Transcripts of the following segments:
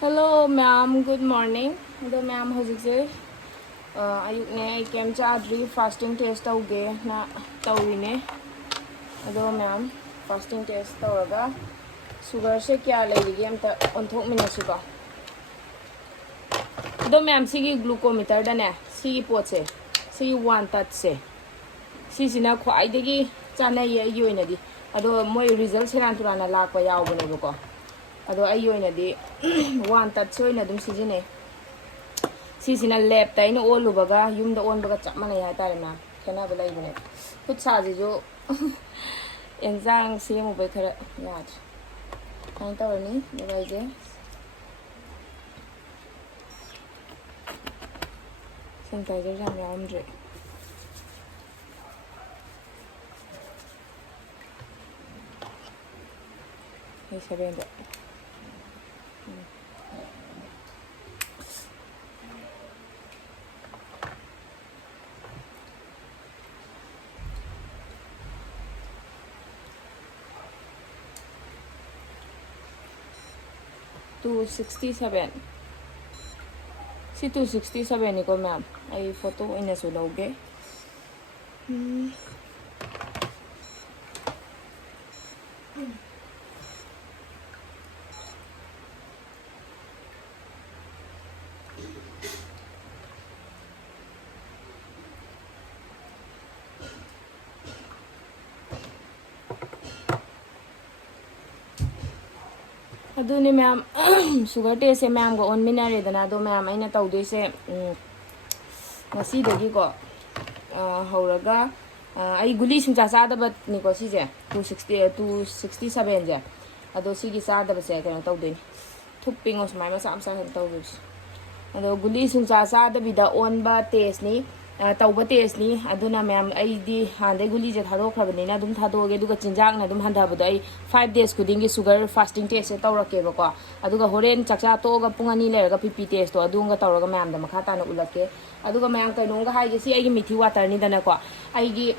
Hello, ma'am. Good morning. The ma'am hojikse ayukne I came chadri fasting test tauge na tawine. Ado ma'am fasting test tawaga sugar se kya leige amta onthok minasiba. Ado ma'am sigi glucometer dane sigi potse sigi one touch se sisina khwaidagi chanai ai yoinadi ado moi result seran turana lakpa yawbane bako ado ai yoinadi one touch soina dum sijine sisina lab ta ina olubaga yumda onbaga chapmana ya tare na kana ba laibune khut saji jo enzang semu bai khara yad kan tawni debaije sanitizer jam yamdre ei sabendo 267 si 267 ni ko ma'am ay photo ina sulawge aduni ma'am sugar test ma'am go on minare dana do ma'am aina tawdoi se ngasi dagi ko hauraga ai guli sungcha chadaba ni ko si je 267 je ado sigi chadaba se kana tawdoi thuping os mai ma sam sa han tawdoi ado guli sungcha chadabida on ba test ni tawba test ni aduna ma'am ai di hande guli je thado khrabani na dum thado ge duga chinjak na dum handa bada ai 5 days kudingi sugar fasting test tawrake ba ko aduga horen chakcha to ga pungani lerga pp test to adunga tawraga ma'am da makha ta na ulake aduga ma'am kaino ga haige si ai gi mithi water ni dana ko ai gi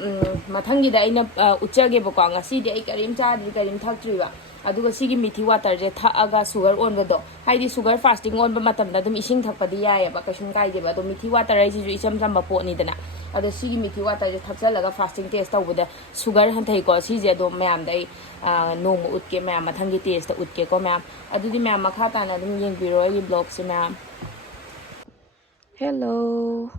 mathangi da aina uchage ba ko ngasi di ai karim cha di karim thaktrui ba aduga sigi mithi water je thaaga sugar on ga do haidi sugar fasting on ba matam da dum ising thakpadi yae ba kashun kai de ba do mithi water ai ji isam sam ba po ni dana ado sigi mithi water je thakchalaga fasting test tawbuda sugar han thai ko si je do ma'am dai nong utke ma'am mathangi test ta utke ko ma'am adudi ma'am makha ta na dum yengbiro ai blog se ma'am hello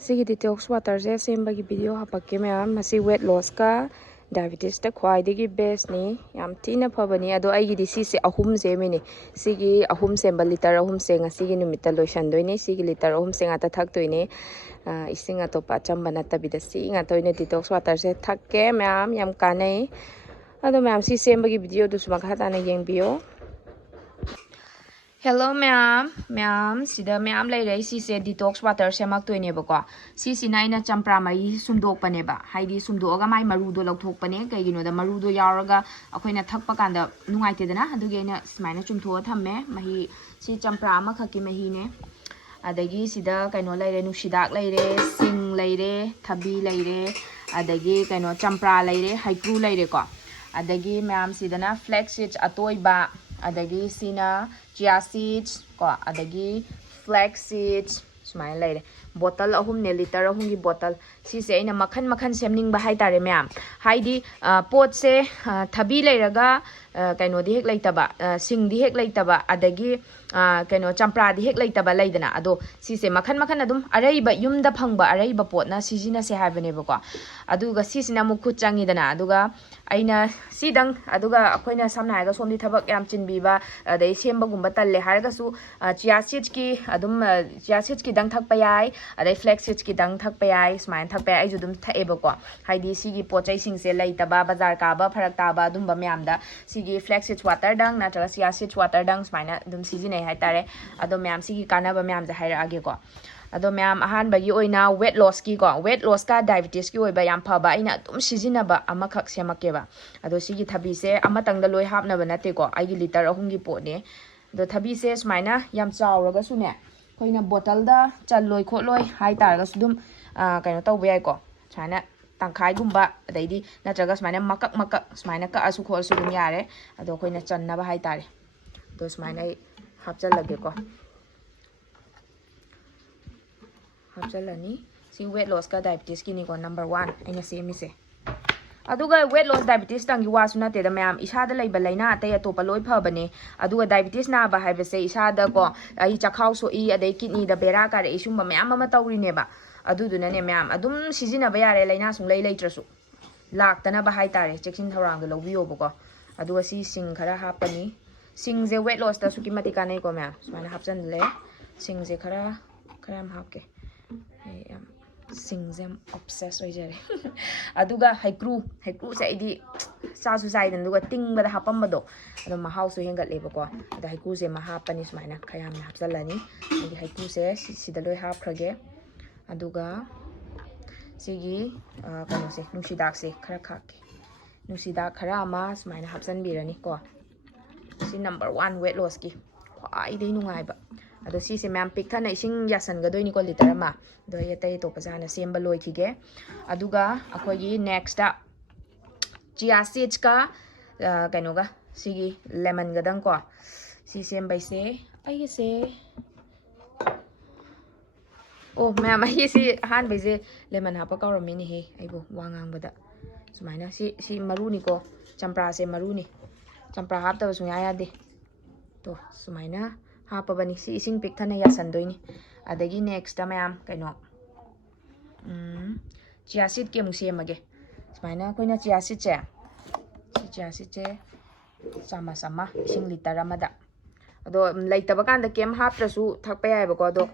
sigi detox water je semba gi video hapakke ma'am masi weight loss ka diabetes ta khwai degi best ni yam tina phabani ado ai gi disi se ahum se mini sigi ahum se ba liter ahum se nga sigi numit ta lotion doine sigi liter ahum se nga ta thak toine ising atopa chambana tabida si nga toine detox water se thakke ma'am yam kanai ado ma'am si semba gi video du suma kha ta na yengbiyo hello ma'am sida ma'am lai rai si se detox water semak toine ba ko si sina ina champra mai sumdok pane ba haidi sumdoga mai maru do lokthok pane kai gino da maru do yauraga akoina thakpa kanda nungai te dana aduge ina smaina chumtho thamme mahi si champra ma khaki mahi ne adagi sida kaino laire nusidak laire sing laire thabi laire adagi kaino champra laire haikru laire ko adagi ma'am sidana flax seeds atoiba adagi sina chia seeds ko adagi flax seeds smile laire bottle ahum ne liter ahum gi bottle si se aina makhan semning ba hai tare ma'am haidi pot se thabi lairaga kaino di hek laitaba sing di hek laitaba adagi kaino champra di hek laitaba laidana ado si se makhan adum araiba yumda phangba araiba potna sijina se haibane ba ko aduga si sina mu khut changi dana aduga aina sidang aduga akoina samna haga somdi thabak yam chinbi ba adai semba gumba talle haraga su chia seeds ki adum chia seeds ki dang thakpa yai adai flax seeds ki dang thakpa yai smain thakpa ai judum thaeba ko haidi sigi pochai sing se laitaba bazar ka ba pharak ta ba dum ba myam da sigi flax seeds water dang na tra chia seeds water dang smaina dum sijine hai tare ado myam sigi kana ba myam ja haira age ko ado myam ahan ba gi oina weight loss ki ko weight loss ka diabetes ki oi ba yam pha ba ina dum sijina ba amakhak semake ba ado sigi thabi se amatang da loi hapna ba nate ko ai gi liter ahum gi po ne do thabi se smaina yam chawraga su ne koina bottle da chaloi kholoi hai targa su dum kaino tawba yai ko chana tangkhai gumba adaidi natraga smaina makak smaina ka asu khol su dum yare ado koina channa ba hai tare do smaina ꯍꯥꯞꯆꯜꯂꯒꯦꯀꯣ ꯍꯥꯞꯆꯜꯂꯅꯤ ꯁꯤ weight ꯂꯣꯁꯀ ꯗꯥꯏꯕꯤꯇꯤꯁꯀꯤꯅꯤꯀꯣ number 1 ꯑꯩꯅ ꯁꯦꯝꯃꯤꯁꯦ ꯑꯗꯨꯒ weight loss ꯗꯥꯏꯕꯤꯇꯤꯁꯇꯪꯒꯤ ꯋꯥꯁꯨ ꯅꯠꯇꯦꯗ ꯃꯌꯥꯝ ꯏꯁꯥꯗ ꯂꯩꯕ ꯂꯩꯅꯥ ꯑꯇꯩ ꯑꯇꯣꯞꯄ ꯂꯣꯏ ꯐꯕꯅꯦ ꯑꯗꯨꯒ ꯗꯥꯏꯕꯤꯇꯤꯁ ꯅꯥꯕ ꯍꯥꯏꯕꯁꯦ ꯏꯁꯥꯗꯀꯣ ꯑꯩ ꯆꯈꯥꯎ ꯁꯣꯛꯏ ꯑꯗꯩ ꯀꯤꯗꯅꯤꯗ ꯕꯦꯔꯥ ꯀꯥꯔꯛꯏ ꯁꯨꯝꯕ ꯃꯌꯥꯝ ꯑꯃ ꯇꯧꯔꯤꯅꯦꯕ ꯑꯗꯨꯗꯨꯅꯅꯦ ꯃꯌꯥꯝ ꯑꯗꯨꯝ ꯁꯤꯖꯤꯟꯅꯕ ꯌꯥꯔꯦ ꯂꯩꯅꯥ ꯁꯨꯡꯂꯩ ꯂꯩꯇ꯭ꯔꯁꯨ ꯂꯥꯛꯇꯅꯕ ꯍꯥꯏꯇꯥꯔꯦ ꯆꯦꯛꯁꯤꯟ ꯊꯧꯔꯥꯡꯗꯣ ꯂꯧꯕꯤꯌꯣꯕꯀꯣ ꯑꯗꯨꯒ ꯁꯤ ꯁꯤꯡ ꯈꯔ ꯍꯥꯞꯄꯅꯤ ꯁꯤꯡꯁꯦ ꯋꯦꯠ ꯂꯣꯁꯇ ꯑꯁꯨꯛꯀꯤ ꯃꯇꯤꯛ ꯀꯥꯟꯅꯩꯀꯣ ꯃꯌꯥꯝ ꯁꯨꯃꯥꯏꯅ ꯍꯥꯞꯆꯜꯂꯦ ꯁꯤꯡꯁꯦ ꯈꯔ ꯌꯥꯝ ꯍꯥꯞꯀꯦ ꯌꯥꯝ ꯁꯤꯡꯁꯦ ꯌꯥꯝ ꯑꯣꯕꯁꯦꯁ ꯑꯣꯏꯖꯔꯦ ꯑꯗꯨꯒ ꯍꯩꯀ꯭ꯔꯨꯁꯦ ꯑꯩꯗꯤ ꯆꯥꯁꯨ ꯆꯥꯏꯗꯅ ꯑꯗꯨꯒ ꯇꯤꯡꯕꯗ ꯍꯥꯞꯄꯝꯕꯗꯣ ꯑꯗꯣ ꯃꯍꯥꯎꯁꯨ ꯍꯦꯟꯒꯠꯂꯦꯕꯀꯣ ꯑꯗ ꯍꯩꯀ꯭ꯔꯨꯁꯦ ꯑꯃ ꯍꯥꯞꯄꯅꯤ ꯁꯨꯃꯥꯏꯅ ꯈꯔ ꯌꯥꯝꯅ ꯍꯥꯞꯆꯜꯂꯅꯤ ꯑꯗꯒꯤ ꯍꯩꯀ꯭ꯔꯨꯁꯦ ꯁꯤꯗ ꯂꯣꯏ ꯍꯥꯞꯈ꯭ꯔꯒꯦ ꯑꯗꯨꯒ ꯁꯤꯒꯤ ꯀꯩꯅꯣꯁꯦ ꯅꯨꯡꯁꯤꯗꯥꯛꯁꯦ ꯈꯔ ꯈꯥꯛꯀꯦ ꯅꯨꯡꯁꯤꯗꯥꯛ ꯈꯔ ꯑꯃ ꯁꯨꯃꯥꯏꯅ ꯍꯥꯞꯆꯟꯕꯤꯔꯅꯤꯀꯣ ꯁꯤ ꯅꯝꯕꯔ 1 ꯋꯦꯠ ꯂꯣꯁꯀꯤ ꯈ꯭ꯋꯥꯏꯗꯒꯤ ꯅꯨꯡꯉꯥꯏꯕ ꯑꯗꯣ ꯁꯤꯁꯦ ꯃꯌꯥꯝ ꯄꯤꯛꯊꯅ ꯏꯁꯤꯡ ꯌꯥꯁꯟꯒꯗꯣꯏꯅꯤꯀꯣ ꯂꯤꯇꯔ ꯑꯃ ꯑꯗꯣ ꯑꯩ ꯑꯇꯩ ꯑꯇꯣꯞꯄꯁꯦ ꯍꯥꯟꯅ ꯁꯦꯝꯕ ꯂꯣꯏꯈꯤꯒꯦ ꯑꯗꯨꯒ ꯑꯩꯈꯣꯏꯒꯤ ꯅꯦꯛꯁꯇ ꯆꯤꯌꯥ ꯁꯤड्ꯁꯀ ꯀꯩꯅꯣꯒ ꯁꯤꯒꯤ ꯂꯦꯃꯟꯒꯗꯪꯀꯣ ꯁꯤ ꯁꯦꯝꯕꯩꯁꯦ ꯑꯩꯒꯤꯁꯦ ꯑꯣ ꯃꯌꯥꯝ ꯑꯩꯒꯤꯁꯤ ꯑꯍꯥꯟꯕꯩꯁꯦ ꯂꯦꯃꯟ ꯍꯥꯞꯄ ꯀꯧꯔꯝꯃꯤꯅꯦꯍꯦ ꯑꯩꯕꯨ ꯋꯥ ꯉꯥꯡꯕꯗ ꯁꯨꯃꯥꯏꯅ ꯁꯤ ꯃꯔꯨꯅꯤꯀꯣ ꯆꯝꯄ꯭ꯔꯥꯁꯦ ꯃꯔꯨꯅꯤ ꯆꯝꯄ꯭ꯔꯥ ꯍꯥꯞꯇꯕ ꯁꯨꯡꯌꯥ ꯌꯥꯗꯦ ꯇꯣ ꯁꯨꯃꯥꯏꯅ ꯍꯥꯞꯄꯕꯅꯤ ꯁꯤ ꯏꯁꯤꯡ ꯄꯤꯛꯊꯅ ꯌꯥꯁꯟꯗꯣꯏꯅꯤ ꯑꯗꯒꯤ ꯅꯦꯛꯁꯇ ꯃꯌꯥꯝ ꯀꯩꯅꯣ ꯆꯤꯌꯥ ꯁꯤꯗꯀꯤ ꯑꯃꯨꯛ ꯁꯦꯝꯃꯒꯦ ꯁꯨꯃꯥꯏꯅ ꯑꯩꯈꯣꯏꯅ ꯆꯤꯌꯥ ꯁꯤꯗꯁꯦ ꯆꯤꯌꯥ ꯁꯤꯗꯁꯦ ꯆꯥꯃꯁ ꯑꯃ ꯏꯁꯤꯡ ꯂꯤꯇꯔ ꯑꯃꯗ ꯑꯗꯣ ꯂꯩꯇꯕ ꯀꯥꯟꯗ ꯀꯩꯝ ꯍꯥꯞꯇ꯭ꯔꯁꯨ ꯊꯛꯄ ꯌꯥꯏꯕꯀꯣ ꯑꯗꯣ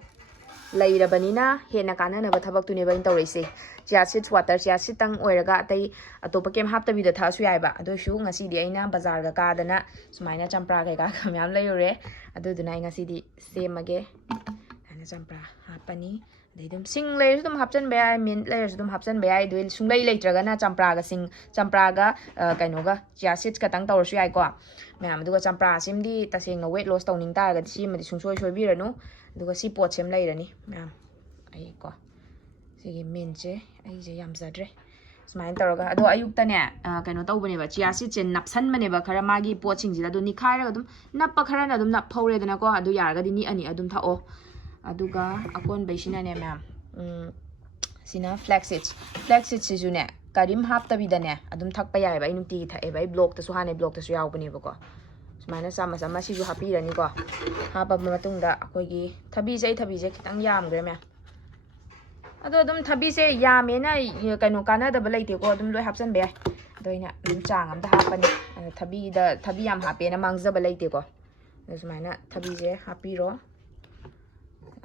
ꯂꯩꯔꯕꯅꯤꯅ ꯍꯦꯟꯅ ꯀꯥꯟꯅꯅꯕ ꯊꯕꯛꯇꯨꯅꯦꯕ ꯑꯩꯅ ꯇꯧꯔꯛꯏꯁꯦ ꯆꯤꯌꯥ ꯁꯤꯗꯁ ꯋꯥꯇꯔ ꯆꯤꯌꯥ ꯁꯤꯗꯇꯪ ꯑꯣꯏꯔꯒ ꯑꯇꯩ ꯑꯇꯣꯞꯄ ꯀꯩꯝ ꯍꯥꯞꯇꯕꯤꯗ ꯊꯛꯑꯁꯨ ꯌꯥꯏꯕ ꯑꯗꯨꯏꯁꯨ ꯉꯁꯤꯗꯤ ꯑꯩꯅ ꯕꯖꯥꯔꯒ ꯀꯥꯗꯅ ꯁꯨꯃꯥꯏꯅ ꯆꯝꯄ꯭ꯔꯥ ꯀꯩꯀꯥ ꯃꯌꯥꯝ ꯂꯩꯔꯨꯔꯦ ꯑꯗꯨꯗꯨꯅ ꯑꯩ ꯉꯁꯤꯗꯤ ꯁꯦꯝꯃꯒꯦ ꯑꯩꯅ ꯆꯝꯄ꯭ꯔꯥ ꯍꯥꯞꯄꯅꯤ ꯑꯗꯩ ꯑꯗꯨꯝ ꯁꯤꯡ ꯂꯩꯔꯁꯨ ꯑꯗꯨꯝ ꯍꯥꯞꯆꯟꯕ ꯌꯥꯏ ꯃꯤꯟꯠ ꯂꯩꯔꯁꯨ ꯑꯗꯨꯝ ꯍꯥꯞꯆꯟꯕ ꯌꯥꯏ ꯑꯗꯨ ꯁꯨꯡꯂꯩ ꯂꯩꯇ꯭ꯔꯒꯅ ꯆꯝꯄ꯭ꯔꯥꯒ ꯀꯩꯅꯣꯒ ꯆꯤꯌꯥ ꯁꯤꯗꯁ ꯈꯇꯪ ꯇꯧꯔꯁꯨ ꯌꯥꯏꯀꯣ ꯃꯌꯥꯝ ꯑꯗꯨꯒ ꯆꯝꯄ꯭ꯔꯥꯁꯤꯃꯗꯤ ꯇꯁꯦꯡꯅ ꯋꯦꯠ ꯂꯣꯁ ꯇꯧꯅꯤꯡ ꯇꯥꯔꯒꯗꯤ ꯁꯤꯃꯗꯤ ꯁꯨꯡꯁꯣꯏ ꯁꯣꯏꯕꯤꯔꯅꯨ ꯑꯗꯨꯒ ꯁꯤ ꯄꯣꯠꯁꯤꯃ ꯂꯩꯔꯅꯤ ꯃꯌꯥꯝ ꯑꯩꯀꯣ ꯁꯤꯒꯤ ꯃꯤꯟꯠꯁꯦ ꯑꯩꯁꯦ ꯌꯥꯝꯖꯗ꯭ꯔꯦ ꯁꯨꯃꯥꯏꯅ ꯇꯧꯔꯒ ꯑꯗꯣ ꯑꯌꯨꯛꯇꯅꯦ ꯀꯩꯅꯣ ꯇꯧꯕꯅꯦꯕ ꯆꯤꯌꯥ ꯁꯤꯗꯁꯦ ꯅꯞꯁꯟꯕꯅꯦꯕ ꯈꯔ ꯃꯥꯒꯤ ꯄꯣꯠꯁꯤꯡꯁꯤꯗ ꯑꯗꯨ ꯅꯤꯈꯥꯏꯔꯒ ꯑꯗꯨꯝ ꯅꯞꯄ ꯈꯔꯅ ꯑꯗꯨꯝ ꯅꯞꯐꯧꯔꯦꯗꯅꯀꯣ ꯑꯗꯨ ꯌꯥꯔꯒꯗꯤ ꯅꯤꯛꯑꯅꯤ ꯑꯗꯨꯝ ꯊꯛꯑꯣ ꯑꯗꯨꯒ ꯑꯀꯣꯟꯕꯩꯁꯤꯅꯅꯦ ꯃꯌꯥꯝ ꯁꯤꯅ ꯐ꯭ꯂꯦꯛꯁꯤꯠꯁꯤꯁꯨꯅꯦ ꯀꯔꯤꯝ ꯍꯥꯞꯇꯕꯤꯗꯅꯦ ꯑꯗꯨꯝ ꯊꯛꯄ ꯌꯥꯏꯑꯕ ꯑꯩ ꯅꯨꯡꯇꯤꯒꯤ ꯊꯛꯑꯦꯕ ꯑꯩ ꯕ꯭ꯂꯣꯛꯇꯁꯨ ꯍꯥꯟꯅꯩ ꯕ꯭ꯂꯣꯛꯇꯁꯨ ꯌꯥꯎꯕꯅꯦꯕꯀꯣ ꯁꯨꯃꯥꯏꯅ ꯆꯥꯃꯁ ꯑꯃ ꯁꯤꯁꯨ ꯍꯥꯞꯄꯤꯔꯅꯤꯀꯣ ꯍꯥꯞꯄꯕ ꯃꯇꯨꯡꯗ ꯑꯩꯈꯣꯏꯒꯤ ꯊꯕꯤꯁꯦ ꯑꯩ ꯊꯕꯤꯁꯦ ꯈꯤꯇꯪ ꯌꯥꯝꯈ꯭ꯔꯦ ꯃꯌꯥꯝ ꯑꯗꯣ ꯑꯗꯨꯝ ꯊꯕꯤꯁꯦ ꯌꯥꯝꯃꯦꯅ ꯀꯩꯅꯣ ꯀꯥꯟꯅꯗꯕ ꯂꯩꯇꯦꯀꯣ ꯑꯗꯨꯝ ꯂꯣꯏ ꯍꯥꯞꯆꯟꯕ ꯌꯥꯏ ꯑꯗꯣ ꯑꯩꯅ ꯑꯗꯨꯝ ꯆꯥꯡ ꯑꯝꯗ ꯍꯥꯞꯄꯅꯤ ꯊꯕꯤ ꯌꯥꯝ ꯍꯥꯞꯄꯦꯅ ꯃꯥꯡꯖꯕ ꯂꯩꯇꯦꯀꯣ ꯑꯗꯣ ꯁꯨꯃꯥꯏꯅ ꯊꯕꯤꯁꯦ ꯍꯥꯞꯄꯤꯔꯣ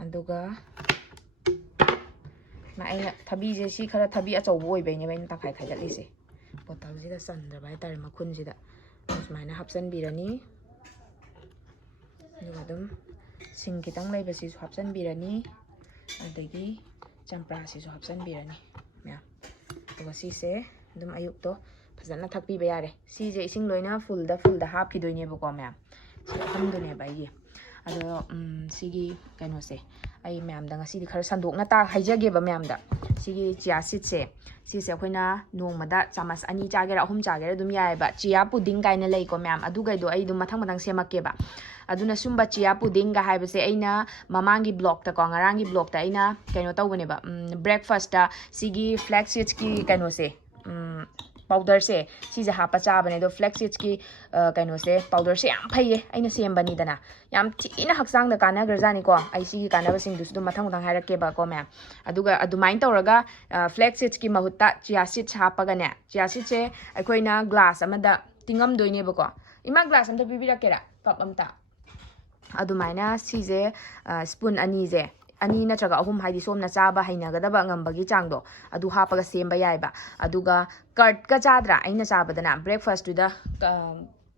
ꯑꯗꯨꯒ ꯑꯩꯅ ꯊꯕꯤꯁꯦ ꯁꯤ ꯈꯔ ꯊꯕꯤ ꯑꯆꯧꯕ ꯑꯣꯏꯕꯩꯅꯦꯕ ꯑꯩꯅ ꯇꯪꯈꯥꯏ ꯈꯥꯏꯗꯠꯂꯤꯁꯦ ꯕꯣꯇꯜꯁꯤꯗ ꯆꯟꯗ꯭ꯔꯕ ꯍꯥꯏꯇꯥꯔꯦ ꯃꯈꯨꯟꯁꯤꯗ ꯁꯨꯃꯥꯏꯅ ꯍꯥꯞꯆꯟꯕꯤꯔꯅꯤ ꯑꯗꯨꯒ ꯑꯗꯨꯝ ꯁꯤꯡ ꯈꯤꯇꯪ ꯂꯩꯕꯁꯤꯁꯨ ꯍꯥꯞꯆꯟꯕꯤꯔꯅꯤ ꯑꯗꯒꯤ ꯆꯝꯄ꯭ꯔꯥꯁꯤꯁꯨ ꯍꯥꯞꯆꯟꯕꯤꯔꯅꯤ ꯃꯌꯥꯝ ꯑꯗꯨꯒ ꯁꯤꯁꯦ ꯑꯗꯨꯝ ꯑꯌꯨꯛꯇꯣ ꯐꯖꯅ ꯊꯛꯄꯤꯕ ꯌꯥꯔꯦ ꯁꯤꯁꯦ ꯏꯁꯤꯡ ꯂꯣꯏꯅ ꯐꯨꯜꯗ ꯍꯥꯞꯈꯤꯗꯣꯏꯅꯦꯕꯀꯣ ꯃꯌꯥꯝ ꯁꯤ ꯑꯍꯨꯝꯗꯨꯅꯦꯕ ꯑꯩꯒꯤ ꯑꯗꯣ ꯁꯤꯒꯤ ꯀꯩꯅꯣꯁꯦ ꯑꯩ ꯃꯌꯥꯝꯗ ꯉꯁꯤꯗꯤ ꯈꯔ ꯁꯟꯗꯣꯛꯅ ꯍꯥꯏꯖꯒꯦꯕ ꯃꯌꯥꯝꯗ ꯁꯤꯒꯤ ꯆꯤꯌꯥ ꯁꯤꯗꯁꯦ ꯁꯤꯁꯦ ꯑꯩꯈꯣꯏꯅ ꯅꯣꯡꯃꯗ ꯆꯥꯃꯁ 2 ꯆꯥꯒꯦꯔꯥ 3 ꯆꯥꯒꯦꯔꯥ ꯑꯗꯨꯝ ꯌꯥꯏꯑꯕ ꯆꯤꯌꯥ ꯄꯨꯗꯤꯡ ꯀꯥꯏꯅ ꯂꯩꯀꯣ ꯃꯌꯥꯝ ꯑꯗꯨꯒꯩꯗꯣ ꯑꯩ ꯑꯗꯨꯝ ꯃꯊꯪ ꯁꯦꯝꯃꯛꯀꯦꯕ ꯑꯗꯨꯅ ꯁꯨꯝꯕ ꯆꯤꯌꯥ ꯄꯨꯗꯤꯡꯒ ꯍꯥꯏꯕꯁꯦ ꯑꯩꯅ ꯃꯃꯥꯡꯒꯤ ꯕ꯭ꯂꯣꯛꯇꯀꯣ ꯉꯔꯥꯡꯒꯤ ꯕ꯭ꯂꯣꯛꯇ ꯑꯩꯅ ꯀꯩꯅꯣ ꯇꯧꯕꯅꯦꯕ ꯕ꯭ꯔꯦꯛꯐꯥꯁꯇ ꯁꯤꯒꯤ ꯐ꯭ꯂꯦꯛ ꯁꯤꯗꯁꯀꯤ ꯀꯩꯅꯣꯁꯦ ꯄꯥꯎꯗꯔꯁꯦ ꯁꯤꯁꯦ ꯍꯥꯞꯄ ꯆꯥꯕꯅꯦ ꯑꯗꯣ ꯐ꯭ꯂꯦꯛ ꯁꯤꯗꯁꯀꯤ ꯀꯩꯅꯣꯁꯦ ꯄꯥꯎꯗꯔꯁꯦ ꯌꯥꯝ ꯐꯩꯌꯦ ꯑꯩꯅ ꯁꯦꯝꯕꯅꯤꯗꯅ ꯌꯥꯝ ꯊꯤꯅ ꯍꯛꯆꯥꯡꯗ ꯀꯥꯟꯅꯈ꯭ꯔꯖꯥꯠꯅꯤꯀோ ꯑꯩ ꯁꯤꯒꯤ ꯀꯥꯟꯅꯕꯁꯤꯡꯗꯨꯁꯨ ꯑꯗꯨꯝ ꯃꯊꯪ ꯍꯥꯏꯔꯛꯀꯦꯕꯀꯣ ꯃꯌꯥꯝ ꯑꯗꯨꯒ ꯑꯗꯨꯃꯥꯏꯅ ꯇꯧꯔꯒ ꯐ꯭ꯂꯦꯛ ꯁꯤꯗꯁꯀꯤ ꯃꯍꯨꯠꯇ ꯆꯤꯌꯥ ꯁꯤꯗꯁ ꯍꯥꯞꯄꯒꯅꯦ ꯆꯤꯌꯥ ꯁꯤꯗꯁꯦ ꯑꯩꯈꯣꯏꯅ ꯒ꯭ꯂꯥꯁ ꯑꯃꯗ ꯇꯤꯡꯉꯝꯗꯣꯏꯅꯦꯕꯀோ ꯏꯃꯥ ꯒ꯭ꯂꯥꯁ ꯑꯝꯇ ꯄꯤꯕꯤꯔꯛꯀꯦꯔꯥ ꯀꯞ ꯑꯝꯇ ꯑꯗꯨꯃꯥꯏꯅ ꯁꯤꯁꯦ ꯁ꯭ꯄꯨꯟ 2ꯁꯦ 2 ꯅꯠꯇ꯭ꯔꯒ 3 ꯍꯥꯏꯗꯤ ꯁꯣꯝꯅ ꯆꯥꯕ ꯍꯩꯅꯒꯗꯕ ꯉꯝꯕꯒꯤ ꯆꯥꯡꯗꯣ ꯑꯗꯨ ꯍꯥꯞꯄꯒ ꯁꯦꯝꯕ ꯌꯥꯏꯕ ꯑꯗꯨꯒ ꯀꯔꯠꯀ ꯆꯥꯗ꯭ꯔꯥ ꯑꯩꯅ ꯆꯥꯕꯗꯅ ꯕ꯭ꯔꯦꯛꯐꯥꯁꯇꯨꯗ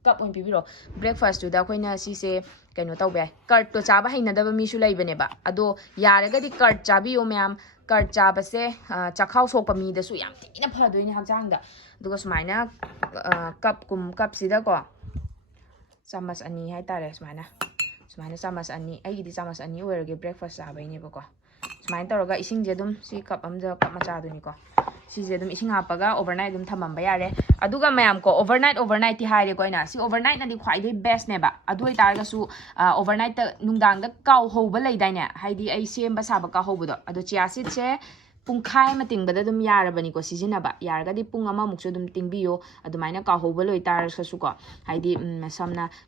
ꯀꯞ ꯑꯣꯏꯅ ꯄꯤꯕꯤꯔꯣ ꯕ꯭ꯔꯦꯛꯐꯥꯁꯇꯨꯗ ꯑꯩꯈꯣꯏꯅ ꯁꯤꯁꯦ ꯀꯩꯅꯣ ꯇꯧꯕ ꯌꯥꯏ ꯀꯔꯠꯇꯣ ꯆꯥꯕ ꯍꯩꯅꯗꯕ ꯃꯤꯁꯨ ꯂꯩꯕꯅꯦꯕ ꯑꯗꯣ ꯌꯥꯔꯒꯗꯤ ꯀꯔꯠ ꯆꯥꯕꯤꯌꯣ ꯃꯌꯥꯝ ꯀꯔꯠ ꯆꯥꯕꯁꯦ ꯆꯈꯥꯎ ꯁꯣꯛꯄ ꯃꯤꯗꯁꯨ ꯌꯥꯝ ꯊꯤꯅ ꯐꯗꯣꯏꯅꯦ ꯍꯛꯆꯥꯡꯗ ꯑꯗꯨꯒ ꯁꯨꯃꯥꯏꯅ ꯀꯞꯁꯤꯗꯀꯣ ꯆꯥꯃꯁ 2 ꯍꯥꯏꯇꯥꯔꯦ ꯁꯨꯃꯥꯏꯅ ꯆꯥꯃꯁ 2 ꯑꯩꯒꯤꯗꯤ ꯆꯥꯃꯁ 2 ꯑꯣꯏꯔꯒꯦ ꯕ꯭ꯔꯦꯛꯐꯥꯁ ꯆꯥꯕꯩꯅꯦꯕꯀꯣ ꯁꯨꯃꯥꯏꯅ ꯇꯧꯔꯒ ꯏꯁꯤꯡꯁꯦ ꯑꯗꯨꯝ ꯁꯤ ꯀꯞ ꯑꯃꯗ ꯀꯞ ꯃꯆꯥꯗꯨꯅꯤꯀꯣ ꯁꯤꯁꯦ ꯑꯗꯨꯝ ꯏꯁꯤꯡ ꯍꯥꯞꯄꯒ overnight ꯑꯗꯨꯝ ꯊꯝꯃꯝꯕ ꯌꯥꯔꯦ ꯑꯗꯨꯒ ꯃꯌꯥꯝ ꯀꯣ overnight ꯇꯤ ꯍꯥꯏꯔꯦꯀꯣ ꯑꯩꯅ ꯁꯤ overnight ꯅꯗꯤ ꯈ꯭ꯋꯥꯏꯗꯒꯤ bestꯅꯦꯕ ꯑꯗꯨ ꯑꯣꯏꯇꯥꯔꯒꯁꯨ overnight ꯇ ꯅꯨꯡꯗꯥꯡꯗ ꯀꯥꯎꯍꯧꯕ ꯂꯩꯗꯥꯏꯅꯦ ꯍꯥꯏꯗꯤ ꯑꯩ ꯁꯦꯝꯕ ꯁꯥꯕ ꯀꯥꯎꯍꯧꯕꯗꯣ ꯑꯗꯣ chia seedꯁꯦ ꯄꯨꯡꯈꯥꯏ ꯑꯃ ꯇꯤꯡꯕꯗ ꯑꯗꯨꯝ ꯌꯥꯔꯕꯅꯤꯀꯣ ꯁꯤꯖꯤꯟꯅꯕ ꯌꯥꯔꯒꯗꯤ ꯄꯨꯡ ꯑꯃꯃꯨꯛꯁꯨ ꯑꯗꯨꯝ ꯇꯤꯡꯕꯤꯌꯣ ꯑꯗꯨꯃꯥꯏꯅ ꯀꯥꯎꯍꯧꯕ ꯂꯣꯏꯇꯥꯔꯒꯁꯨꯀꯣ ꯍꯥꯏꯗꯤ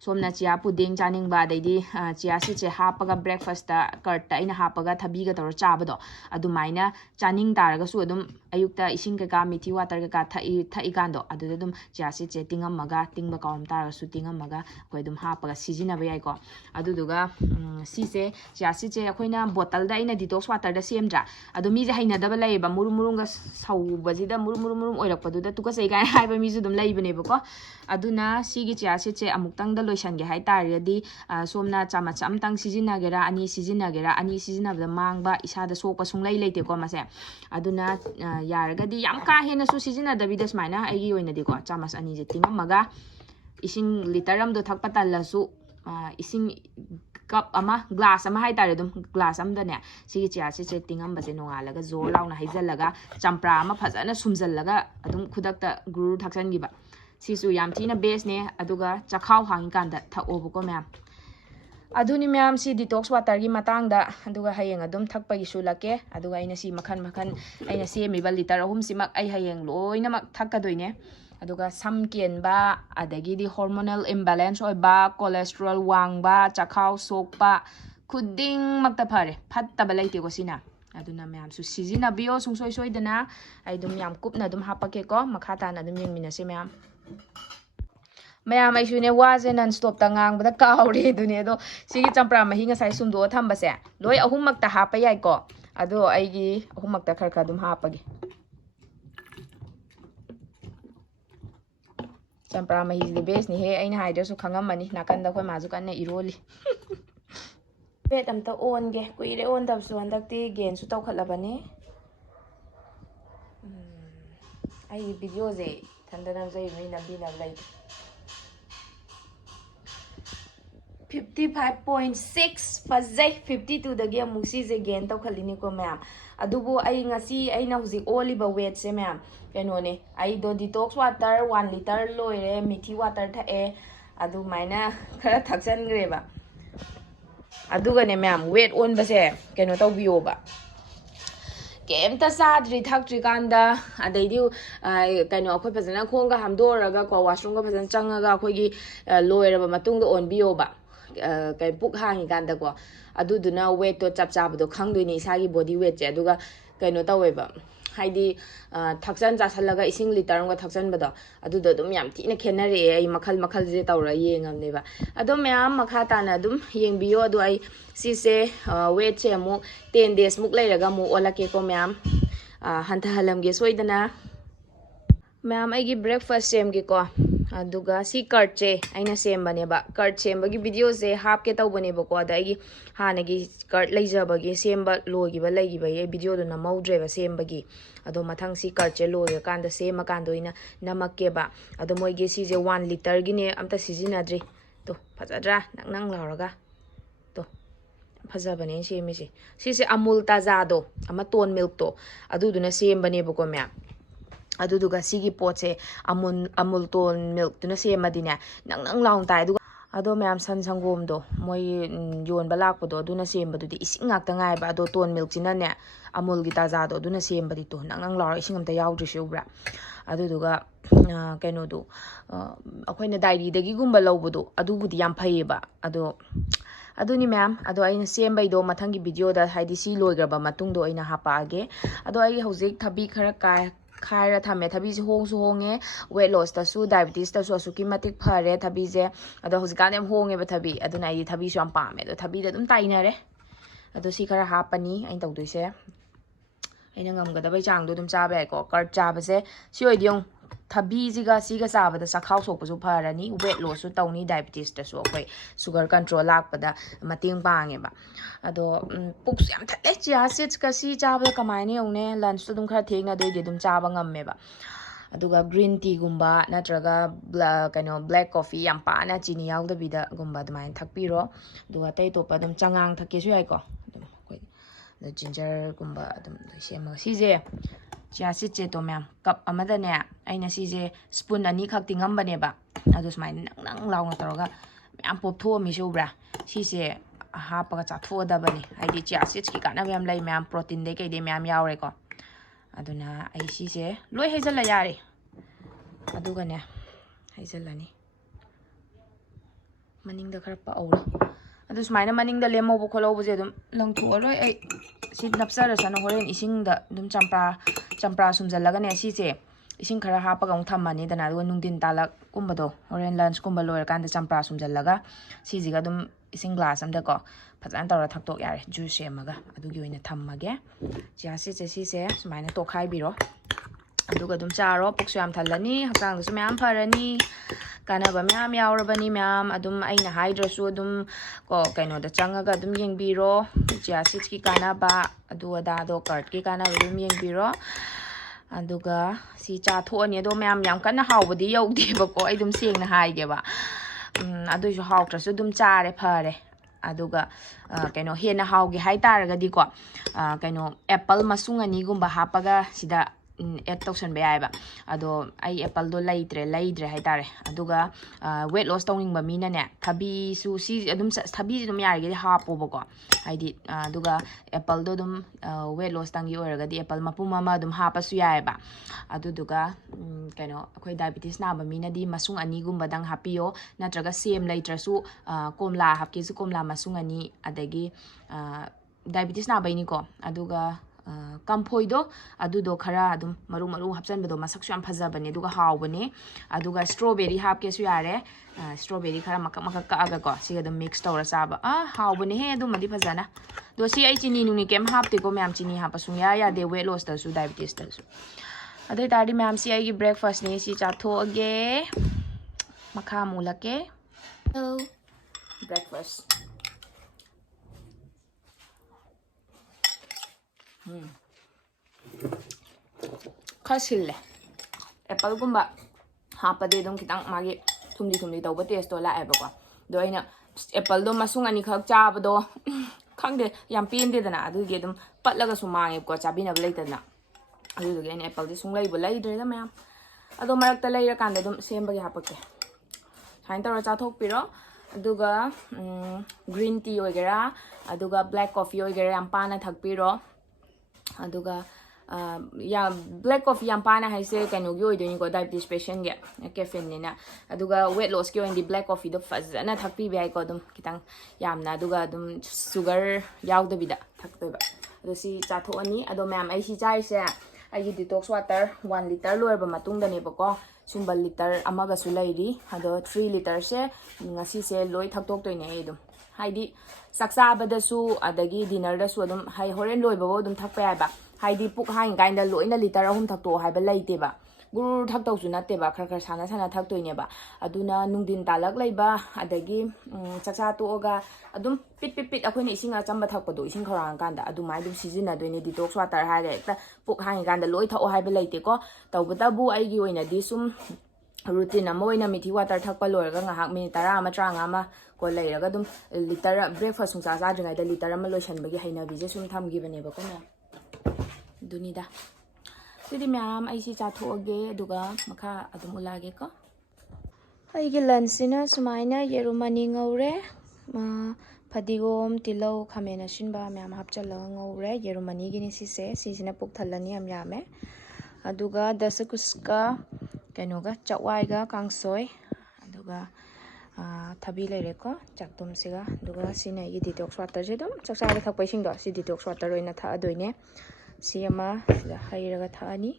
ꯁꯣꯝꯅ chia pudding ꯆꯥꯅꯤꯡꯕ ꯑꯗꯩꯗꯤ chia seedꯁꯦ ꯍꯥꯞꯄꯒ breakfastꯇ curdꯇ ꯑꯩꯅ ꯍꯥꯞꯄꯒ ꯊꯕꯤꯒ ꯇꯧꯔ ꯆꯥꯕꯗꯣ ꯑꯗꯨꯃꯥꯏꯅ ꯆꯥꯅꯤꯡ ꯇꯥꯔꯒꯁꯨ ꯑꯗꯨꯝ ꯑꯌꯨꯛꯇ ꯏꯁꯤꯡ ꯀꯩꯀꯥ ꯃꯤꯊꯤ ꯋꯥꯇꯔ ꯀꯩꯀꯥ ꯊꯛꯏꯀꯥꯟꯗꯣ ꯑꯗꯨꯗ ꯑꯗꯨꯝ chia seedꯁꯦ ꯇꯤꯡꯉꯝꯃꯒ ꯇꯤꯡꯕ ꯀꯥꯎꯔꯝ ꯇꯥꯔꯒꯁꯨ ꯇꯤꯡꯉꯝꯃꯒ ꯑꯩꯈꯣꯏ ꯑꯗꯨꯝ ꯍꯥꯞꯄꯒ ꯁꯤꯖꯤꯟꯅꯕ ꯌꯥꯏꯀꯣ ꯑꯗꯨꯗꯨꯒ ꯁꯤꯁꯦ chia seedꯁꯦ ꯑꯩꯈꯣꯏꯅ ꯕꯣꯇꯜꯗ ꯑꯩꯅ detox waterꯗ ꯁꯦꯝꯗ꯭ꯔꯥ ꯑꯗꯣ ꯃꯤꯁꯦ ꯍꯩꯅꯗꯕ ꯂꯩꯌꯦꯕ ꯃꯨꯔꯨꯝꯒ ꯁꯧꯕꯁꯤꯗ ꯃꯨꯔꯨꯝ ꯑꯣꯏꯔꯛꯄꯗꯨꯗ ꯇꯨꯀꯠꯆꯩ ꯀꯥꯏꯅ ꯍꯥꯏꯕ ꯃꯤꯁꯨ ꯑꯗꯨꯝ ꯂꯩꯕꯅꯦꯕꯀꯣ ꯑꯗꯨꯅ ꯁꯤꯒꯤ chia seedꯁꯦ ꯑꯃꯨꯛꯇꯪꯗ ꯂꯣꯏꯁꯟꯒꯦ ꯍꯥꯏꯇꯥꯔꯒꯗꯤ ꯁꯣꯝꯅ ꯆꯥꯃꯆ ꯑꯃꯇꯪ ꯁꯤꯖꯤꯟꯅꯒꯦꯔꯥ ꯑꯅꯤ ꯁꯤꯖꯤꯟꯅꯒꯦꯔꯥ ꯑꯅꯤ ꯁꯤꯖꯤꯟꯅꯕꯗ ꯃꯥꯡꯕ ꯏꯁꯥꯗ ꯁꯣꯛꯄ ꯁꯨꯡꯂꯩ ꯂꯩꯇꯦꯀꯣ ꯃꯁꯦ ꯑꯗꯨꯅ ꯌꯥꯔꯒꯗꯤ ꯌꯥꯝ ꯀꯥ ꯍꯦꯟꯅꯁꯨ ꯁꯤꯖꯤꯟꯅꯗꯕꯤꯗ ꯁꯨꯃꯥꯏꯅ ꯑꯩꯒꯤ ꯑꯣꯏꯅꯗꯤꯀꯣ ꯆꯥꯃꯆ ꯑꯅꯤꯁꯦ ꯇꯤꯡꯉꯝꯃꯒ ꯏꯁꯤꯡ ꯂꯤꯇꯔ ꯑꯃꯗꯣ ꯊꯛꯄ ꯇꯜꯂꯁꯨ ꯏꯁꯤꯡ ꯀꯞ ꯑꯃ ꯒ꯭ꯂꯥꯁ ꯑꯃ ꯍꯥꯏꯇꯥꯔꯦ ꯑꯗꯨꯝ ꯒ꯭ꯂꯥꯁ ꯑꯃꯗꯅꯦ ꯁꯤꯒꯤ chia seedꯁꯦ ꯇꯤꯡꯉꯝꯕꯁꯦ ꯅꯣꯡꯉꯥꯜꯂꯒ ꯖꯣꯔ ꯂꯥꯎꯅ ꯍꯩꯖꯜꯂꯒ ꯆꯝꯄ꯭ꯔꯥ ꯑꯃ ꯐꯖꯅ ꯁꯨꯝꯖꯜꯂꯒ ꯑꯗꯨꯝ ꯈꯨꯗꯛꯇ ꯒꯨꯔꯨ ꯊꯛꯆꯟꯈꯤꯕ ꯁꯤꯁꯨ ꯌꯥꯝ ꯊꯤꯅ ꯕꯦꯁꯅꯦ ꯑꯗꯨꯒ ꯆꯈꯥꯎ ꯍꯥꯡꯉꯤꯀꯥꯟꯗ ꯊꯛꯑꯣꯕꯀꯣ ꯃꯌꯥꯝ ꯑꯗꯨꯅꯤ ꯃꯌꯥꯝ ꯁꯤ detox waterꯒꯤ ꯃꯇꯥꯡꯗ ꯑꯗꯨꯒ ꯍꯌꯦꯡ ꯑꯗꯨꯝ ꯊꯛꯄꯒꯤꯁꯨ ꯂꯛꯀꯦ ꯑꯗꯨꯒ ꯑꯩꯅ ꯁꯤ ꯃꯈꯟ ꯑꯩꯅ ꯁꯦꯝꯃꯤꯕ ꯂꯤꯇꯔ 3ꯁꯤꯃꯛ ꯑꯩ ꯍꯌꯦꯡ ꯂꯣꯏꯅꯃꯛ ꯊꯛꯀꯗꯣꯏꯅꯦ ꯑꯗꯨꯒ ꯁꯝ ꯀꯦꯟꯕ ꯑꯗꯒꯤꯗꯤ ꯍꯣꯔꯃꯣꯅꯦꯜ ꯏꯝꯕꯦꯂꯦꯟꯁ ꯑꯣꯏꯕ ꯀꯣꯂꯦꯁꯇ꯭ꯔꯣꯜ ꯋꯥꯡꯕ ꯆꯈꯥꯎ ꯁꯣꯛꯄ ꯈꯨꯗꯤꯡꯃꯛꯇ ꯐꯔꯦ ꯐꯠꯇꯕ ꯂꯩꯇꯦꯀꯣ ꯁꯤꯅ ꯑꯗꯨꯅ ꯃꯌꯥꯝꯁꯨ ꯁꯤꯖꯤꯟꯅꯕꯤꯌꯣ ꯁꯨꯡꯁꯣꯏ ꯁꯣꯏꯗꯅ ꯑꯩ ꯑꯗꯨꯝ ꯌꯥꯝ ꯀꯨꯞꯅ ꯑꯗꯨꯝ ꯍꯥꯞꯄꯛꯀꯦꯀꯣ ꯃꯈꯥ ꯇꯥꯅ ꯑꯗꯨꯝ ꯌꯦꯡꯃꯤꯟꯅꯁꯦ ꯃꯌꯥꯝ ꯑꯩꯁꯨꯅꯦ ꯋꯥꯁꯦ ꯅꯟ ꯁ꯭ꯇꯣꯞꯇ ꯉꯥꯡꯕꯗ ꯀꯥꯎꯔꯦ ꯑꯗꯨꯅꯦ ꯑꯗꯣ ꯁꯤꯒꯤ ꯆꯝꯄ꯭ꯔꯥ ꯃꯍꯤ ꯉꯁꯥꯏ ꯁꯨꯝꯗꯣꯛꯑ ꯊꯝꯕꯁꯦ ꯂꯣꯏ ꯑꯍꯨꯝꯃꯛꯇ ꯍꯥꯞꯄ ꯌꯥꯏꯀꯣ ꯑꯗꯣ ꯑꯩꯒꯤ ꯑꯍꯨꯝꯃꯛꯇ ꯈꯔ ꯑꯗꯨꯝ ꯍꯥꯞꯄꯒꯦ ꯆꯝꯄ꯭ꯔꯥ ꯃꯍꯤꯁꯤꯗꯤ ꯕꯦꯁꯅꯤꯍꯦ ꯑꯩꯅ ꯍꯥꯏꯗ꯭ꯔꯁꯨ ꯈꯪꯉꯝꯃꯅꯤ ꯅꯥꯀꯟꯗ ꯑꯩꯈꯣꯏ ꯃꯥꯁꯨ ꯀꯟꯅ ꯏꯔꯣꯜꯂꯤ ꯋꯦꯠ ꯑꯝꯇ ꯑꯣꯟꯒꯦ ꯀꯨꯏꯔꯦ ꯑꯣꯟꯗꯕꯁꯨ ꯍꯟꯗꯛꯇꯤ ꯒꯦꯟꯁꯨ ꯇꯧꯈꯠꯂꯕꯅꯤ ꯑꯩꯒꯤ ꯚꯤꯗꯤꯑꯣꯁꯦ ꯏꯊꯟꯗ ꯅꯝꯖꯩꯕꯅꯤ ꯅꯝꯕꯤꯅꯕ ꯂꯩꯇꯦ 55.6 ꯐꯖꯩ 52ꯗꯒꯤ ꯑꯃꯨꯛ ꯁꯤꯁꯦ ꯒꯦꯟ ꯇꯧꯈꯠꯂꯤꯅꯤꯀꯣ ꯃꯌꯥꯝ ꯑꯗꯨꯕꯨ ꯑꯩ ꯉꯁꯤ ꯑꯩꯅ ꯍꯧꯖꯤꯛ ꯑꯣꯜꯂꯤꯕ ꯋꯦꯠꯁꯦ ꯃꯌꯥꯝ ꯀꯩꯅꯣꯅꯦ ꯑꯩꯗꯣ detox water 1 ꯂꯤꯇꯔ ꯂꯣꯏꯔꯦ ꯃꯤꯊꯤ water ꯊꯛꯑꯦ ꯑꯗꯨꯃꯥꯏꯅ ꯈꯔ ꯊꯛꯆꯟꯈ꯭ꯔꯦꯕ ꯑꯗꯨꯒꯅꯦ ꯃꯌꯥꯝ ꯋꯦꯠ ꯑꯣꯟꯕꯁꯦ ꯀꯩꯅꯣ ꯇꯧꯕꯤꯌꯣꯕ ꯀꯩꯝꯇ ꯆꯥꯗ꯭ꯔꯤ ꯊꯛꯇ꯭ꯔꯤꯀꯥꯟꯗ ꯑꯗꯩꯗꯤ ꯀꯩꯅꯣ ꯑꯩꯈꯣꯏ ꯐꯖꯅ ꯈꯣꯡꯒ ꯍꯥꯝꯗꯣꯛꯎꯔꯒꯀꯣ ꯋꯥꯁꯔꯨꯝꯒ ꯐꯖꯅ ꯆꯪꯉꯒ ꯑꯩꯈꯣꯏꯒꯤ ꯂꯣꯏꯔꯕ ꯃꯇꯨꯡꯗ ꯑꯣꯟꯕꯤꯌꯣꯕ ꯀꯩ ꯄꯨꯛ ꯍꯥꯡꯉꯤꯀꯥꯟꯗꯀꯣ ꯑꯗꯨꯗꯨꯅ ꯋꯦꯠꯇꯣ ꯆꯞ ꯆꯥꯕꯗꯣ ꯈꯪꯗꯣꯏꯅꯤ ꯏꯁꯥꯒꯤ ꯕꯣꯗꯤ ꯋꯦꯠꯁꯦ ꯑꯗꯨꯒ ꯀꯩꯅꯣ ꯇꯧꯋꯦꯕ ꯍꯥꯏꯗꯤ ꯆꯥꯁꯜꯂꯒ ꯏꯁꯤꯡ ꯂꯤꯇꯔ ꯑꯃꯒ ꯊꯛꯆꯟꯕꯗꯣ ꯑꯗꯨꯗꯣ ꯑꯗꯨꯝ ꯌꯥꯝ ꯊꯤꯅ ꯈꯦꯠꯅꯔꯛꯑꯦ ꯑꯩ ꯃꯈꯜꯁꯦ ꯇꯧꯔ ꯌꯦꯡꯉꯝꯅꯦꯕ ꯑꯗꯣ ꯃꯌꯥꯝ ꯃꯈꯥ ꯇꯥꯅ ꯑꯗꯨꯝ ꯌꯦꯡꯕꯤꯌꯣ ꯑꯗꯣ ꯑꯩ ꯁꯤꯁꯦ ꯋꯦꯠꯁꯦ ꯑꯃꯨꯛ 10 ꯗꯦꯖꯃꯨꯛ ꯂꯩꯔꯒ ꯑꯃꯨꯛ ꯑꯣꯜꯂꯛꯀꯦꯀꯣ ꯃꯌꯥꯝ ꯍꯟꯊꯍꯜꯂꯝꯒꯦ ꯁꯣꯏꯗꯅ ꯃꯌꯥꯝ ꯑꯩꯒꯤ ꯕ꯭ꯔꯦꯛꯐꯥꯁ ꯁꯦꯝꯒꯦꯀꯣ ꯑꯗꯨꯒ ꯁꯤ ꯀꯔꯠꯁꯦ ꯑꯩꯅ ꯁꯦꯝꯕꯅꯦꯕ ꯀꯔꯠ ꯁꯦꯝꯕꯒꯤ ꯚꯤꯗꯤꯑꯣꯁꯦ ꯍꯥꯞꯀꯦ ꯇꯧꯕꯅꯦꯕꯀꯣ ꯑꯗ ꯑꯩꯒꯤ ꯍꯥꯟꯅꯒꯤ ꯀꯔꯠ ꯂꯩꯖꯕꯒꯤ ꯁꯦꯝꯕ ꯂꯩꯈꯤꯕꯒꯤ ꯑꯩ ꯚꯤꯗꯤꯑꯣꯗꯣ ꯅꯝꯍꯧꯗ꯭ꯔꯦꯕ ꯁꯦꯝꯕꯒꯤ ꯑꯗꯣ ꯃꯊꯪ ꯁꯤ ꯀꯔꯠꯁꯦ ꯂꯣꯏꯔꯀꯥꯟꯗ ꯁꯦꯝꯃꯀꯥꯟꯗ ꯑꯣꯏꯅ ꯅꯝꯃꯛꯀꯦꯕ ꯑꯗꯣ ꯃꯣꯏꯒꯤ ꯁꯤꯁꯦ 1 ꯂꯤꯇꯔꯒꯤꯅꯦ ꯑꯝꯇ ꯁꯤꯖꯤꯟꯅꯗ꯭ꯔꯤ ꯇꯣ ꯐꯖꯗ꯭ꯔꯥ ꯅꯪ ꯂꯥꯎꯔꯒ ꯇꯣ ꯐꯖꯕꯅꯦ ꯁꯦꯝꯃꯤꯁꯦ ꯁꯤꯁꯦ ꯑꯃꯨꯜ ꯇꯥꯖꯥꯗꯣ ꯑꯃ ꯇꯣꯟ ꯃꯤꯜꯛꯇꯣ ꯑꯗꯨꯗꯨꯅ ꯁꯦꯝꯕꯅꯦꯕꯀꯣ ꯃꯌꯥꯝ ꯑꯗꯨꯗꯨꯒ ꯁꯤꯒꯤ ꯄꯣꯠꯁꯦ ꯑꯃꯨꯜ ꯇꯣꯟ ꯃꯤꯜꯛꯇꯨꯅ ꯁꯦꯝꯃꯗꯤꯅꯦ ꯅꯪ ꯂꯥꯎꯅ ꯇꯥꯏ ꯑꯗꯨꯒ ꯑꯗꯣ ꯃꯌꯥꯝ ꯁꯪꯒꯣꯝꯗꯣ ꯃꯣꯏ ꯌꯣꯟꯕ ꯂꯥꯛꯄꯗꯣ ꯑꯗꯨꯅ ꯁꯦꯝꯕꯗꯨꯗꯤ ꯏꯁꯤꯡ ꯉꯥꯛꯇ ꯉꯥꯏꯕ ꯑꯗꯣ ꯇꯣꯟ ꯃꯤꯜꯛꯁꯤꯅꯅꯦ ꯑꯃꯨꯜꯒꯤ ꯇꯥꯖꯥꯗꯣ ꯑꯗꯨꯅ ꯁꯦꯝꯕꯗꯤ ꯇꯣ ꯅꯪ ꯂꯥꯎꯔ ꯏꯁꯤꯡ ꯑꯝꯇ ꯌꯥꯎꯗ꯭ꯔꯤꯁꯤ ꯎꯕ꯭ꯔꯥ ꯑꯗꯨꯗꯨꯒ ꯀꯩꯅꯣꯗꯣ ꯑꯩꯈꯣꯏꯅ ꯗꯥꯏꯔꯤꯗꯒꯤꯒꯨꯝꯕ ꯂꯧꯕꯗꯣ ꯑꯗꯨꯕꯨꯗꯤ ꯌꯥꯝ ꯐꯩꯌꯦꯕ ꯑꯗꯣ ꯑꯗꯨꯅꯤ ꯃꯌꯥꯝ ꯑꯗꯣ ꯑꯩꯅ ꯁꯦꯝꯕꯩꯗꯣ ꯃꯊꯪꯒꯤ ꯚꯤꯗꯤꯑꯣꯗ ꯍꯥꯏꯗꯤ ꯁꯤ ꯂꯣꯏꯈ꯭ꯔꯕ ꯃꯇꯨꯡꯗꯣ ꯑꯩꯅ ꯍꯥꯞꯄꯛꯑꯒꯦ ꯑꯗꯣ ꯑꯩ ꯍꯧꯖꯤꯛ ꯊꯕꯤ ꯈꯔ ꯈꯥꯏꯔ ꯊꯝꯃꯦ ꯊꯕꯤꯁꯦ ꯍꯣꯡꯁꯨ ꯍꯣꯡꯉꯦ ꯋꯦꯠ ꯂꯣꯁꯇꯁꯨ ꯗꯥꯏꯕꯤꯇꯤꯁꯇꯁꯨ ꯑꯁꯨꯛꯀꯤ ꯃꯇꯤꯛ ꯐꯔꯦ ꯊꯕꯤꯁꯦ ꯑꯗꯣ ꯍꯧꯖꯤꯛꯀꯥꯟꯗꯤ ꯌꯥꯝ ꯍꯣꯡꯉꯦꯕ ꯊꯕꯤ ꯑꯗꯨꯅ ꯑꯩꯗꯤ ꯊꯕꯤꯁꯨ ꯌꯥꯝ ꯄꯥꯝꯃꯦ ꯑꯗꯣ ꯊꯕꯤꯗ ꯑꯗꯨꯝ ꯇꯥꯏꯅꯔꯦ ꯑꯗꯣ ꯁꯤ ꯈꯔ ꯍꯥꯞꯄꯅꯤ ꯑꯩꯅ ꯇꯧꯗꯣꯏꯁꯦ ꯑꯩꯅ ꯉꯝꯒꯗꯕꯩ ꯆꯥꯡꯗꯣ ꯑꯗꯨꯝ ꯆꯥꯕ ꯌꯥꯏꯀꯣ ꯀꯔꯠ ꯆꯥꯕꯁꯦ ꯁꯤ ꯑꯣꯏꯗꯤ ꯌꯦꯡꯉꯨ ꯊꯕꯤꯁꯤꯒ ꯁꯤꯒ ꯆꯥꯕꯗ ꯆꯈꯥꯎ ꯁꯣꯛꯄꯁꯨ ꯐꯔꯅꯤ ꯋꯦꯠ ꯂꯣꯁꯁꯨ ꯇꯧꯅꯤ ꯗꯥꯏꯕꯤꯇꯤꯁꯇꯁꯨ ꯑꯩꯈꯣꯏ ꯁꯨꯒꯔ ꯀꯟꯇ꯭ꯔꯣꯜ ꯂꯥꯛꯄꯗ ꯃꯇꯦꯡ ꯄꯥꯡꯉꯦꯕ ꯑꯗꯣ puks yam thale chia seeds ka si chaba kamai ne yone lunch to dum khara thengna doi de dum chaba ngamme ba aduga green tea gumba natraga kaino black coffee yam pana chini yawda bida gumba admai thakpiro aduga tai topa dum changang thakke su yai ko dum koi ginger gumba dum sema si je chia seed to ma'am cup amada ne aina si je spoon ani khak tingam bane ba adu smai nang law na toroga ma'am pop tho mi subra si se ha pa cha tho da bane ai chia seed ki kana ma'am lai ma'am protein de kai de ma'am yaure ko aduna ai si se loi hejal la yare adu ga ne hejal lani maning da khar pa aura adu smai na maning da lemo bo kholo bo je dum lang thu roi ai si napsara sana horen ising da dum champra sumjalaga ne si che ising khara ha pa gong thammani dana do nungdin talak kumbado horen lunch kumba loir kan da champra sumjalaga si jiga dum ising glass amda ko phajan tawra thaktok yare juice semaga adugi oina thammage ja si che si se sumaina to khai biro aduga dum charo puksu yam thalani hakang du sumyam pharani kanaba myam yaurabani myam adum aina hydrosu adum ko kaino da changaga adum yengbiro chia seeds ki kanaba adu ada do card ki kanaba adum yengbiro aduga si cha thoni do myam yam kana hawbadi yawde ba ko ai dum sengna haige ba adu ju hawtrasu dum chare phare aduga kaino hena hawge hai taraga di ko kaino apple masungani gumba hapaga sida add tausan ba yaiba ado ai apple do laidre hai tare aduga weight loss tawning ba mina ne thabi su si adum thabi dum yare ge ha po ba ko haidi aduga apple do dum weight loss tangi oraga di apple mapuma ma dum ha pa su yaiba aduduga kaino akhoi diabetes na ba mina di masung ani gumba dang hapiyo natraga sem laitrasu komla hapke su komla masung ani adagi diabetes na ba ini ko aduga kamphoi do adudo khara adum maru hapsan bedo masak su am phaja bane duga haw bane aduga strawberry hap ke su yare strawberry khara makak ka aga ko si adum mix tawra saba haw bane he adum madi phajana do si ai chini nuni kem hap te ko myam chini hap su ya de weight loss ta su diabetes ta su adai tadi myam si ai gi breakfast ni si cha tho age makha mulake breakfast khasille apple gumba hapade dum kitang magi thumdi tawba taste to la eba ko do ina apple do masung ani khak cha ba do khangde yam pin de dana adu ge dum patlaga su mangi ko cha bina blai tana adu ge ni apple di sung lai bo lai de da mayam ado marak ta lai ra kan dum sem ba ge hapake hain ta ra cha thok piro aduga green tea oigera aduga black coffee oigera yam pana thak piro aduga ya black coffee yam pana haise kaino gi oidoni ko diabetes patient ge caffeine ni na aduga weight loss ki oindi black coffee do fazana thakpi bi ai ko dum kitang yamna aduga dum sugar yaud bida thaktoiba ado si chatho ani ado ma'am ai si chai se ai detox water 1 liter loiba matung da ne ba ko sumba liter amaga su lairi ado 3 liter se ngasi se loi thaktok toine ai dum haidi saksa badasu adagi dinner da su adum hai horen loi ba dum thakpa ai ba haidi puk hain gainda loina liter ahum thakto hai ba laite ba gur thakto su natte ba khar sana thaktoine ba aduna nungdin talak laiba adagi saksa to oga adum pit akhoi ni singa chamba thakpa do ising khorang kanda adumai dum sizina doine detox water ha ta puk hain ganda loi thao hai ba laite ko tawbata bu ai gi oina di sum routine ama oina mithi water thakpa loiraga ngahak minute 10 ama 30 ama ko leiraga dum liter breakfast sung sa dringai da liter ama lotion bagi haina bije sum thamgi bane ba ko na dunida tudi myam ai si cha thoge duga makha adum ulage ko ai gi lunch sina sumaina yerumani ngaure fadigom tilau khamena sinba myam hapchala ngaure yerumani gi ni si sina puk thalani am yame aduga dasakuska kainoga chawai ga kangsoi aduga thabi leire ko chaktum siga aduga sina gi detox water je dum chaksa ga thakpai sing do si detox water oina tha adoine si ama sida hairaga thani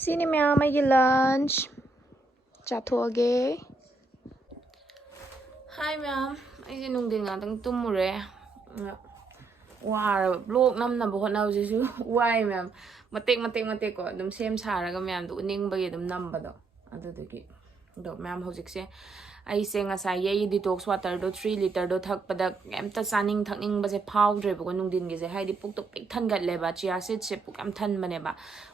sini mya mai gi lunch chathoge hi ma'am ai ji nungdin nga tang tumure war blog nam na bo na ji su wai ma'am matek ko dum sem saraga ma'am du ning bagi dum namba do adu degi do ma'am hojik se ai se nga sa ye detox water do 3 liter do thak pada em ta saning thakning ba se powder bo nungdin ge se haidi puk to pik than gat le ba chia seed se puk am than mane ba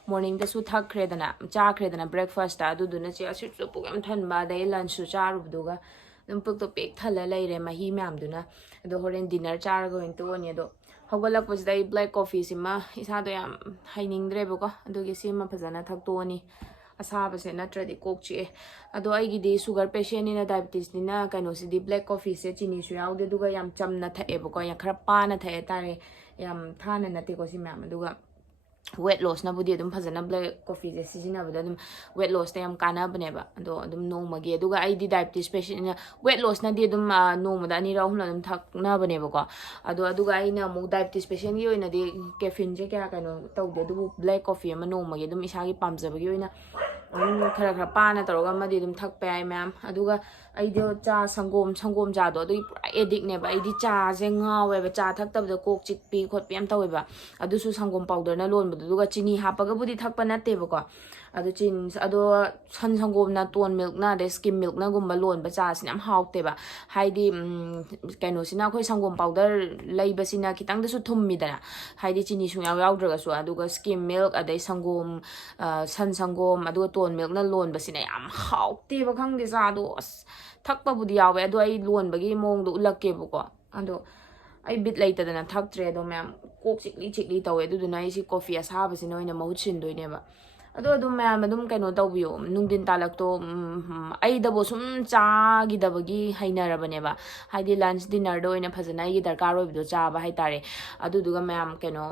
morning da su thak khredana cha khredana breakfast da du na chia seed su puk am than ba dai lunch su cha ru du ga ꯑꯗꯨꯝ ꯄꯨꯛꯇꯣ ꯄꯤꯛ ꯊꯜꯂ ꯂꯩꯔꯦ ꯃꯍꯤ ꯃꯌꯥꯝꯗꯨꯅ ꯑꯗꯣ ꯍꯣꯔꯦꯟ dinner ꯆꯥꯔꯒ ꯑꯣꯏꯅ ꯇꯣꯛꯑꯅꯤ ꯑꯗꯣ ꯍꯧꯒꯠꯂꯛꯄꯁꯤꯗ ꯑꯩ ꯕ꯭ꯂꯦꯛ ꯀꯣꯐꯤꯁꯤꯃ ꯏꯁꯥꯗꯣ ꯌꯥꯝ ꯍꯩꯅꯤꯡꯗ꯭ꯔꯦꯕꯀꯣ ꯑꯗꯨꯒꯤ ꯁꯤꯃ ꯐꯖꯅ ꯊꯛꯇꯣꯛꯑꯅꯤ ꯑꯁꯥꯕꯁꯦ ꯅꯠꯇ꯭ꯔꯗꯤ ꯀꯣꯛ ꯆꯤꯛꯑꯦ ꯑꯗꯣ ꯑꯩꯒꯤꯗꯤ ꯁꯨꯒꯔ ꯄꯦꯁꯦꯟꯅꯤꯅ ꯗꯥꯏꯕꯦꯇꯤꯁꯅꯤꯅ ꯀꯩꯅꯣꯁꯤꯗꯤ ꯕ꯭ꯂꯦꯛ ꯀꯣꯐꯤꯁꯦ ꯆꯤꯅꯤꯁꯨ ꯌꯥꯎꯗꯦ ꯑꯗꯨꯒ ꯌꯥꯝ ꯆꯝꯅ ꯊꯛꯑꯦꯕꯀꯣ ꯈꯔ ꯄꯥꯅ ꯊꯛꯑꯦ ꯇꯥꯔꯦ ꯌꯥꯝ ꯊꯥꯅ ꯅꯠꯇꯦꯀꯣ ꯁꯤ ꯃꯌꯥꯝ ꯑꯗꯨꯒ ꯋꯦꯠ ꯂꯣꯁꯅꯕꯨꯗꯤ ꯑꯗꯨꯝ ꯐꯖꯅ ꯕ꯭ꯂꯦꯛ ꯀꯣꯐꯤꯁꯦ ꯁꯤꯖꯤꯟꯅꯕꯗ ꯑꯗꯨꯝ ꯋꯦꯠ ꯂꯣꯁꯇ ꯌꯥꯝ ꯀꯥꯟꯅꯕꯅꯦꯕ ꯑꯗꯣ ꯑꯗꯨꯝ ꯅꯣꯡꯃꯒꯤ ꯑꯗꯨꯒ ꯑꯩꯗꯤ ꯗꯥꯏꯕꯦꯇꯤꯁ ꯄꯦꯁꯦꯟꯅꯤꯅ ꯋꯦꯠ ꯂꯣꯁꯅꯗꯤ ꯑꯗꯨꯝ ꯅꯣꯡꯃꯗ ꯑꯅꯤꯔꯛ ꯑꯍꯨꯝꯂꯛ ꯑꯗꯨꯝ ꯊꯛꯅꯕꯅꯦꯕꯀꯣ ꯑꯗꯨꯒ ꯑꯩꯅ ꯑꯃꯨꯛ ꯗꯥꯏꯕꯦꯇꯤꯁ ꯄꯦꯁꯦꯟꯒꯤ ꯑꯣꯏꯅꯗꯤ ꯀꯦꯐꯤꯟꯁꯦ ꯀꯌꯥ ꯀꯩꯅꯣ ꯇꯧꯗꯦ ꯑꯗꯨꯕꯨ ꯕ꯭ꯂꯦꯛ ꯀꯣꯐꯤ ꯑꯃ ꯅꯣꯡꯃꯒꯤ ꯑꯗꯨꯝ ꯏꯁꯥꯒꯤ ꯄꯥꯝꯖꯕꯒꯤ ꯑꯣꯏꯅ ꯈꯔ ꯄꯥꯅ ꯇꯧꯔꯒ ꯑꯃꯗꯤ ꯑꯗꯨꯝ ꯊꯛꯄ ꯌꯥꯏ ꯃꯌꯥꯝ ꯑꯗꯨꯒ ꯑꯩꯗꯣ ꯆꯥ ꯁꯪꯒꯣꯝ ꯆꯥꯗꯣ ꯑꯗꯨꯒꯤ ꯄꯨꯔꯥ ꯑꯦꯗꯤꯛꯅꯦꯕ ꯑꯩꯗꯤ ꯆꯥꯁꯦ ꯉꯥꯎꯋꯦꯕ ꯆꯥ ꯊꯛꯇꯕꯗ ꯀꯣꯛ ꯆꯤꯛꯄꯤ ꯈꯣꯠꯄꯤ ꯌꯥꯝ ꯇꯧꯋꯦꯕ ꯑꯗꯨꯁꯨ ꯁꯪꯒꯣꯝ ꯄꯥꯎꯗꯔꯅ ꯂꯣꯟꯕꯗꯣ ꯑꯗꯨꯒ ꯆꯤꯅꯤ ꯍꯥꯞꯄꯒꯕꯨꯗꯤ ꯊꯛꯄ ꯅꯠꯇꯦꯕꯀꯣ ꯑꯗꯣ ꯁꯟ ꯁꯪꯒꯣꯝꯅ ꯇꯣꯟ ꯃꯤꯜꯛꯅ ꯑꯗꯩ ꯁ꯭ꯀꯤꯝ ꯃꯤꯜꯛꯅꯒꯨꯝꯕ ꯂꯣꯟꯕ ꯆꯥꯁꯤꯅ ꯌꯥꯝ ꯍꯥꯎꯇꯦꯕ ꯍꯥꯏꯗꯤ ꯀꯩꯅꯣꯁꯤꯅ ꯑꯩꯈꯣꯏ ꯁꯪꯒꯣꯝ ꯄꯥꯎꯗꯔ ꯂꯩꯕꯁꯤꯅ ꯈꯤꯇꯪꯗꯁꯨ ꯊꯨꯝꯃꯤꯗꯅ ꯍꯥꯏꯗꯤ ꯆꯤꯅꯤ ꯁꯨꯡꯌꯥꯎ ꯌꯥꯎꯗ꯭ꯔꯒꯁꯨ ꯑꯗꯨꯒ ꯁ꯭ꯀꯤꯝ ꯃꯤꯜꯛ ꯑꯗꯩ ꯁꯪꯒꯣꯝ ꯁꯟ ꯁꯪꯒꯣꯝ ꯑꯗꯨꯒ ꯇꯣꯟ ꯃꯤꯜꯛꯅ ꯂꯣꯟꯕꯁꯤꯅ ꯌꯥꯝ ꯍꯥꯎꯇꯦꯕ ꯈꯪꯗꯦ ꯆꯥꯗꯣ ꯑꯁ ꯊꯛꯄꯕꯨꯗꯤ ꯌꯥꯎꯋꯦ ꯑꯗꯣ ꯑꯩ ꯂꯣꯟꯕꯒꯤ ꯃꯑꯣꯡꯗꯣ ꯎꯠꯂꯛꯀꯦꯕꯀꯣ ꯑꯗꯣ ꯑꯩ ꯕꯤꯠ ꯂꯩꯇꯗꯅ ꯊꯛꯇ꯭ꯔꯦ ꯑꯗꯣ ꯃꯌꯥꯝ ꯀꯣꯛ ꯆꯤꯛꯂꯤ ꯇꯧꯋꯦ ꯑꯗꯨꯗꯨꯅ ꯑꯩꯁꯤ ꯀꯣꯐꯤ ꯑꯁꯥꯕꯁꯤꯅ ꯑꯣꯏꯅ ꯃꯍꯨꯠ ꯁꯤꯟꯗꯣꯏꯅꯦꯕ ꯑꯗꯣ ꯑꯗꯨꯝ ꯃꯌꯥꯝ ꯑꯗꯨꯝ ꯀꯩꯅꯣ ꯇꯧꯕꯤꯌꯣ ꯅꯨꯡꯊꯤꯟ ꯇꯥꯂꯛꯇꯣ ꯑꯩꯗꯕꯨ ꯁꯨꯝ ꯆꯥꯒꯤꯗꯕꯒꯤ ꯍꯩꯅꯔꯕꯅꯦꯕ ꯍꯥꯏꯗꯤ ꯂꯟꯆ ꯗꯤꯅꯔꯗ ꯑꯣꯏꯅ ꯐꯖꯅ ꯑꯩꯒꯤ ꯗꯔꯀꯥꯔ ꯑꯣꯏꯕꯗꯣ ꯆꯥꯕ ꯍꯥꯏꯇꯥꯔꯦ ꯑꯗꯨꯗꯨꯒ ꯃꯌꯥꯝ ꯀꯩꯅꯣ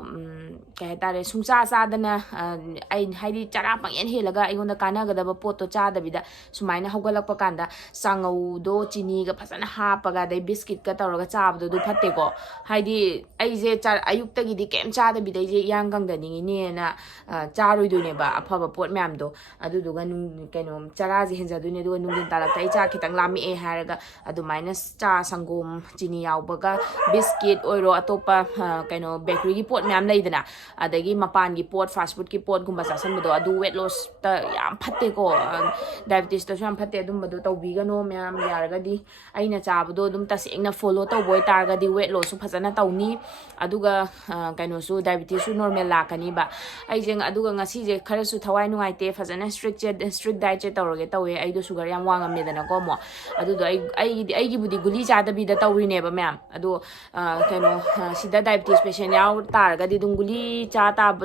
ꯀꯩ ꯍꯥꯏꯇꯥꯔꯦ ꯁꯨꯡꯆꯥ ꯆꯥꯗꯅ ꯑꯩ ꯍꯥꯏꯗꯤ ꯆꯔꯥ ꯄꯪꯍꯦꯟ ꯍꯦꯜꯂꯒ ꯑꯩꯉꯣꯟꯗ ꯀꯥꯟꯅꯒꯗꯕ ꯄꯣꯠꯇꯣ ꯆꯥꯗꯕꯤꯗ ꯁꯨꯃꯥꯏꯅ ꯍꯧꯒꯠꯂꯛꯄ ꯀꯥꯟꯗ ꯆꯥꯉꯧꯗꯣ ꯆꯤꯅꯤꯒ ꯐꯖꯅ ꯍꯥꯞꯄꯒ ꯑꯗꯩ ꯕꯤꯁꯀꯤꯠꯀ ꯇꯧꯔꯒ ꯆꯥꯕꯗꯣ ꯑꯗꯨ ꯐꯠꯇꯦꯀꯣ ꯍꯥꯏꯗꯤ ꯑꯩꯁꯦ ꯑꯌꯨꯛꯇꯒꯤꯗꯤ ꯀꯩꯝ ꯆꯥꯗꯕꯤꯗ ꯑꯩꯁꯦ ꯏꯌꯥꯡ ꯀꯪꯗꯅꯤꯡꯉꯤꯅꯦꯅ ꯆꯥꯔꯣꯏꯗꯣꯏꯅꯦꯕ ꯑꯐꯕ ꯄꯣꯠ ꯃꯌꯥꯝꯗꯣ ꯑꯗꯨꯗꯨꯒ ꯀꯩꯅꯣ ꯆꯔꯥꯁꯦ ꯍꯦꯟꯖꯗꯣꯏꯅꯦ ꯑꯗꯨꯒ ꯅꯨꯡꯊꯤꯟ ꯇꯥꯜꯂꯛꯇ ꯑꯩ ꯆꯥ ꯈꯤꯇꯪ ꯂꯥꯝꯃꯛꯑꯦ ꯍꯥꯏꯔꯒ ꯑꯗꯨꯃꯥꯏꯅ ꯆꯥ ꯁꯪꯒꯣꯝ ꯆꯤꯅꯤ ꯌꯥꯎꯕꯒ ꯕꯤꯁꯀꯤꯠ ꯑꯣꯏꯔꯣ ꯑꯇꯣꯞꯄ ꯀꯩꯅꯣ ꯕꯦꯀꯔꯤꯒꯤ ꯄꯣꯠ ꯃꯌꯥꯝ ꯂꯩꯗꯅ ꯑꯗꯒꯤ ꯃꯄꯥꯟꯒꯤ ꯄꯣꯠ ꯐꯥꯁ ꯐꯨꯗꯀꯤ ꯄꯣꯠꯒꯨꯝꯕ ꯆꯥꯁꯟꯕꯗꯣ ꯑꯗꯨ ꯋꯦꯠ ꯂꯣꯁꯇ ꯌꯥꯝ ꯐꯠꯇꯦꯀꯣ ꯗꯥꯏꯕꯦꯇꯤꯁꯇꯁꯨ ꯌꯥꯝ ꯐꯠꯇꯦ ꯑꯗꯨꯝꯕꯗꯣ ꯇꯧꯕꯤꯒꯅꯣ ꯃꯌꯥꯝ ꯌꯥꯔꯒꯗꯤ ꯑꯩꯅ ꯆꯥꯕꯗꯣ ꯑꯗꯨꯝ ꯇꯁꯦꯡꯅ ꯐꯣꯂꯣ ꯇꯧꯕ ꯑꯣꯏꯇꯥꯔꯒꯗꯤ ꯋꯦꯠ ꯂꯣꯁꯁꯨ ꯐꯖꯅ ꯇꯧꯅꯤ ꯑꯗꯨꯒ ꯀꯩꯅꯣꯁꯨ ꯗꯥꯏꯕꯦꯇꯤꯁꯁꯨ ꯅꯣꯔꯃꯦꯜ ꯂꯥꯛꯀꯅꯤꯕ ꯑꯩꯁꯦ ꯑꯗꯨꯒ ꯉꯁꯤꯁꯦ ꯈꯔꯁꯨ ꯊꯋꯥꯏ ꯅꯨꯡꯉꯥꯏꯇꯦ ꯐꯖꯅ ꯏꯁꯇ꯭ꯔꯤꯛ ꯗꯥꯏꯠꯁꯦ ꯇꯧꯋꯦ ꯑꯩꯗꯣ ꯁꯨꯒꯔ ꯌꯥꯝ ꯋꯥꯡꯉꯝꯃꯦꯗꯅꯀꯣ ꯑꯃꯨꯛ ꯑꯗꯨꯗꯣ ꯑꯩꯒꯤꯕꯨꯗꯤ ꯒꯨꯂꯤ ꯆꯥꯗꯕꯤꯗ ꯇꯧꯔꯤꯅꯦꯕ ꯃꯌꯥꯝ ꯑꯗꯣ ꯀꯩꯅꯣ ꯁꯤꯗ ꯗꯥꯏꯕꯦꯇꯤꯁ ꯄꯦꯁꯦꯟ ꯌꯥꯎ ꯇꯥꯔꯒꯗꯤ ꯑꯗꯨꯝ ꯒꯨꯂꯤ ꯆꯥꯕ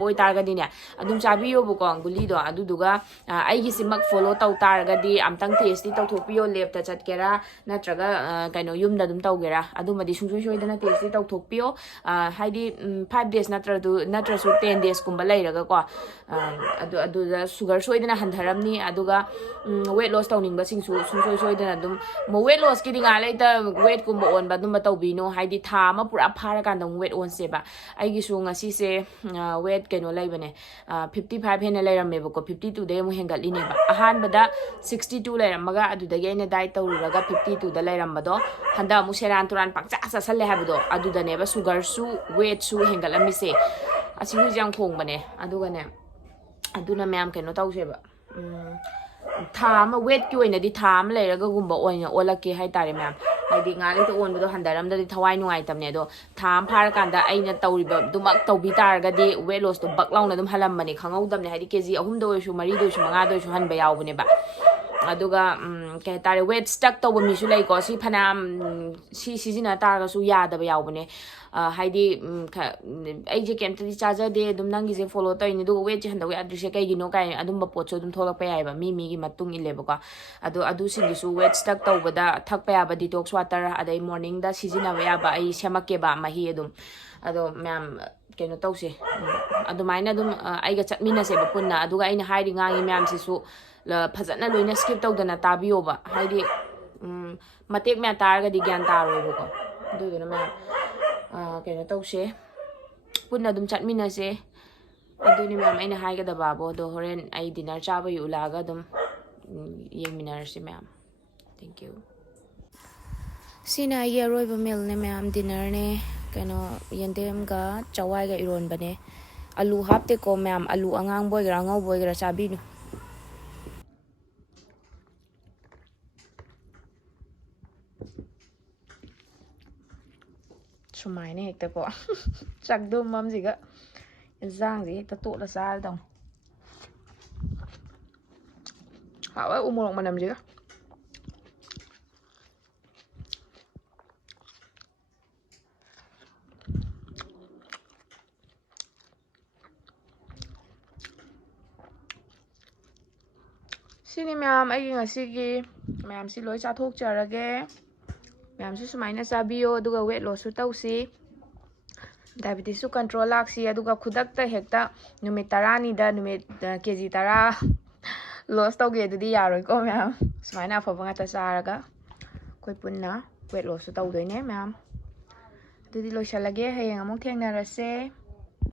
ꯑꯣꯏꯇꯥꯔꯒꯗꯤꯅꯦ ꯑꯗꯨꯝ ꯆꯥꯕꯤꯌꯣꯕꯀꯣ ꯒꯨꯂꯤꯗꯣ ꯑꯗꯨꯗꯨꯒ ꯑꯩꯒꯤꯁꯤꯃꯛ ꯐꯣꯂꯣ ꯇꯧ ꯇꯥꯔꯒꯗꯤ ꯑꯝꯇꯪ ꯇꯦꯁꯇꯤ ꯇꯧꯊꯣꯛꯄꯤꯌꯣ ꯂꯦꯞꯇ ꯆꯠꯀꯦꯔꯥ ꯅꯠꯇ꯭ꯔꯒ ꯀꯩꯅꯣ ꯌꯨꯝꯗ ꯑꯗꯨꯝ ꯇꯧꯒꯦꯔꯥ ꯑꯗꯨꯃꯗꯤ ꯁꯨꯡꯁꯣꯏ ꯁꯣꯏꯗꯅ ꯇꯦꯁꯇꯤ ꯇꯧꯊꯣꯛꯄꯤꯌꯣ ꯍꯥꯏꯗꯤ 5 days ꯅꯠꯇ꯭ꯔꯁꯨ 10 daysꯀꯨꯝꯕ ꯂꯩꯔꯒꯀꯣ ꯑꯗꯨꯗ ꯁꯨꯒꯔ ꯁꯣꯏꯗꯅ ꯍꯟꯊꯔꯝꯅꯤ ꯑꯗꯨꯒ ꯋꯦꯠ ꯂꯣꯁ ꯇꯧꯅꯤꯡꯕꯁꯤꯡꯁꯨ ꯁꯨꯡꯁꯣꯏ ꯁꯣꯏꯗꯅ ꯑꯗꯨꯝ ꯋꯦꯠ ꯂꯣꯁꯀꯤꯗꯤ ꯉꯥꯏ ꯂꯩꯇ ꯋꯦꯠꯀꯨꯝꯕ ꯑꯣꯟꯕ ꯑꯗꯨꯝꯕ ꯇꯧꯕꯤꯅꯣ ꯍꯥꯏꯗꯤ ꯊꯥ ꯑꯃ ꯄꯨꯔꯥ ꯐꯥꯔꯀꯥꯟꯗ ꯑꯃꯨꯛ ꯋꯦꯠ ꯑꯣꯟꯁꯦꯕ ꯑꯩꯒꯤꯁꯨ ꯉꯁꯤꯁꯦ ꯋꯦꯠ ꯀꯩꯅꯣ ꯂꯩꯕꯅꯦ 55 ꯍꯦꯟꯅ ꯂꯩꯔꯝꯃꯦꯕꯀꯣ 52ꯗꯩ ꯑꯃꯨꯛ ꯍꯦꯟꯒꯠꯂꯤꯅꯦꯕ ꯑꯍꯥꯟꯕꯗ 62 ꯂꯩꯔꯝꯃꯒ ꯑꯗꯨꯗꯒꯤ ꯑꯩꯅ ꯗꯥꯏꯠ ꯇꯧꯔꯨꯔꯒ 52ꯗ ꯂꯩꯔꯝꯕꯗꯣ ꯍꯟꯗꯛ ꯑꯃꯨꯛ ꯁꯦꯔꯥꯟ ꯇꯨꯔꯥꯟ ꯄꯪꯆꯥ ꯆꯥꯁꯜꯂꯦ ꯍꯥꯏꯕꯗꯣ ꯑꯗꯨꯗꯅꯦꯕ ꯁꯨꯒꯔꯁꯨ ꯋꯦꯠꯁꯨ ꯍꯦꯟꯒꯠꯂꯝꯃꯤꯁꯦ ꯑꯁꯤ ꯍꯧꯖꯤꯛ ꯌꯥꯝ ꯈꯣꯡꯕꯅꯦ ꯑꯗꯨꯒꯅꯦ ꯑꯗꯨꯅ ꯃꯌꯥꯝ ꯀꯩꯅꯣ ꯇꯧꯁꯦꯕ ꯊꯥ ꯑꯃ ꯋꯦꯠꯀꯤ ꯑꯣꯏꯅꯗꯤ ꯊꯥ ꯑꯃ ꯂꯩꯔꯒꯒꯨꯝꯕ ꯑꯣꯏꯅ ꯑꯣꯜꯂꯛꯀꯦ ꯍꯥꯏꯇꯥꯔꯦ ꯃꯌꯥꯝ ꯍꯥꯏꯗꯤ ꯉꯥꯏꯍꯥꯛ ꯑꯣꯟꯕꯗꯣ ꯍꯟꯊꯔꯝꯗꯗꯤ ꯊꯋꯥꯏ ꯅꯨꯡꯉꯥꯏꯇꯕꯅꯦ ꯑꯗꯣ ꯊꯥ ꯑꯃ ꯐꯥꯔꯀꯥꯟꯗ ꯑꯩꯅ ꯇꯧꯔꯤꯕꯗꯨꯃꯛ ꯇꯧꯕꯤ ꯇꯥꯔꯒꯗꯤ ꯋꯦꯠ ꯂꯣꯁꯇꯣ ꯕꯛ ꯂꯥꯎꯅ ꯑꯗꯨꯝ ꯍꯜꯂꯝꯕꯅꯦ ꯈꯪꯍꯧꯗꯕꯅꯦ ꯍꯥꯏꯗꯤ KG 3ꯗ ꯑꯣꯏꯔꯁꯨ 4ꯗ ꯑꯣꯏꯔꯁꯨ 5ꯗ ꯑꯣꯏꯔꯁꯨ ꯍꯟꯕ ꯌꯥꯎꯕꯅꯦꯕ ꯑꯗꯨꯒ ꯀꯩ ꯍꯥꯏꯇꯥꯔꯦ ꯋꯦꯠ ꯁ꯭ꯇꯛ ꯇꯧꯕ ꯃꯤꯁꯨ ꯂꯩꯀꯣ ꯁꯤ ꯐꯅꯌꯥꯝ ꯁꯤ ꯁꯤꯖꯤꯟꯅ ꯇꯥꯔꯒꯁꯨ ꯌꯥꯗꯕ ꯌꯥꯎꯕꯅꯦ ꯍꯥꯏꯗꯤ ꯑꯩꯁꯦ ꯀꯩꯝꯇꯗꯤ ꯆꯥꯖꯗꯦ ꯑꯗꯨꯝ ꯅꯪꯒꯤꯁꯦ ꯐꯣꯂꯣ ꯇꯧꯔꯤꯅꯤ ꯑꯗꯨꯒ ꯋꯦꯠꯁꯦ ꯍꯟꯊꯕ ꯌꯥꯗ꯭ꯔꯤꯁꯦ ꯀꯩꯒꯤꯅꯣ ꯀꯥꯏꯅ ꯑꯗꯨꯝꯕ ꯄꯣꯠꯁꯨ ꯑꯗꯨꯝ ꯊꯣꯛꯂꯛꯄ ꯌꯥꯏꯑꯕ ꯃꯤꯒꯤ ꯃꯇꯨꯡ ꯏꯜꯂꯦꯕꯀோ ꯑꯗꯣ ꯑꯗꯨꯁꯤꯡꯗꯨꯁꯨ ꯋꯦꯠ ꯁ꯭ꯇꯛ ꯇꯧꯕꯗ ꯊꯛꯄ ꯌꯥꯕ ꯗꯤꯇꯣꯛꯁ ꯋꯥꯇꯔ ꯑꯗꯩ ꯃꯣꯔꯅꯤꯡꯗ ꯁꯤꯖꯤꯟꯅꯕ ꯌꯥꯕ ꯑꯩ ꯁꯦꯝꯃꯛꯀꯦꯕ ꯃꯍꯤ ꯑꯗꯨꯝ ꯑꯗꯣ ꯃꯌꯥꯝ ꯀꯩꯅꯣ ꯇꯧꯁꯦ ꯑꯗꯨꯃꯥꯏꯅ ꯑꯗꯨꯝ ꯑꯩꯒ ꯆꯠꯃꯤꯟꯅꯁꯦꯕ ꯄꯨꯟꯅ ꯑꯗꯨꯒ ꯑꯩꯅ ꯍꯥꯏꯔꯤ ꯉꯥꯡꯉꯤ ꯃꯌꯥꯝꯁꯤꯁꯨ ꯐꯖꯅ ꯂꯣꯏꯅ ꯁ꯭ꯀꯤꯞ ꯇꯧꯗꯅ ꯇꯥꯕꯤꯌꯣꯕ ꯍꯥꯏꯗꯤ ꯃꯇꯦꯛ ꯃꯌꯥꯝ ꯇꯥꯔꯒꯗꯤ ꯒ꯭ꯌꯥꯟ ꯇꯥꯔꯣꯏꯕꯀꯣ ꯑꯗꯨꯗꯨꯅ ꯃꯌꯥꯝ ꯀꯩꯅꯣ ꯇꯧꯁꯦ ꯄꯨꯟꯅ ꯑꯗꯨꯝ ꯆꯠꯃꯤꯟꯅꯁꯦ ꯑꯗꯨꯅꯤ ꯃꯌꯥꯝ ꯑꯩꯅ ꯍꯥꯏꯒꯗꯕꯕꯣ ꯑꯗꯣ ꯍꯣꯔꯦꯟ ꯑꯩ ꯗꯤꯅꯔ ꯆꯥꯕꯒꯤ ꯎꯠꯂꯛꯑꯒ ꯑꯗꯨꯝ ꯌꯦꯡꯃꯤꯟꯅꯔꯁꯤ ꯃꯌꯥꯝ ꯊꯦꯡꯛ ꯌꯨ ꯁꯤꯅ ꯑꯩꯒꯤ ꯑꯔꯣꯏꯕ ꯃꯤꯜꯅꯦ ꯃꯌꯥꯝ ꯗꯤꯅꯔꯅꯦ ꯀꯩꯅꯣ ꯌꯦꯟꯗꯦꯝꯒ ꯆꯋꯥꯏꯒ ꯏꯔꯣꯟꯕꯅꯦ ꯑꯂꯨ ꯍꯥꯞꯇꯦꯀꯣ ꯃꯌꯥꯝ ꯑꯂꯨ ꯑꯉꯥꯡꯕ ꯑꯣꯏꯒꯦꯔꯥ ꯑꯉꯧꯕ ꯑꯣꯏꯒꯦꯔꯥ ꯆꯥꯕꯤꯅꯨ ꯁꯨꯃꯥꯏꯅ ꯍꯦꯛꯇꯀꯣ ꯆꯥꯛꯗꯨꯝ ꯑꯃꯁꯤꯒ ꯏꯟꯖꯥꯡꯁꯤ ꯍꯦꯛꯇ ꯇꯣꯠꯂ ꯆꯥꯔꯗꯧꯅꯤ ꯍꯥꯎꯋꯦ ꯎ ꯃꯣꯔꯣꯛ ꯃꯅꯝꯁꯤꯒ Sini ma'am ay ngasigi ma'am si loi chathok charage ma'am si sumaina chabiyo aduga weight loss su tausi diabetes su control laksi aduga khudakta hekta numit 10 da numit kg 10 loss tauge adudi yaroi ko ma'am sumaina afoba ngata charaga koi punna weight loss su taudoine ma'am adudi loisalage hayeng amuk thengnarase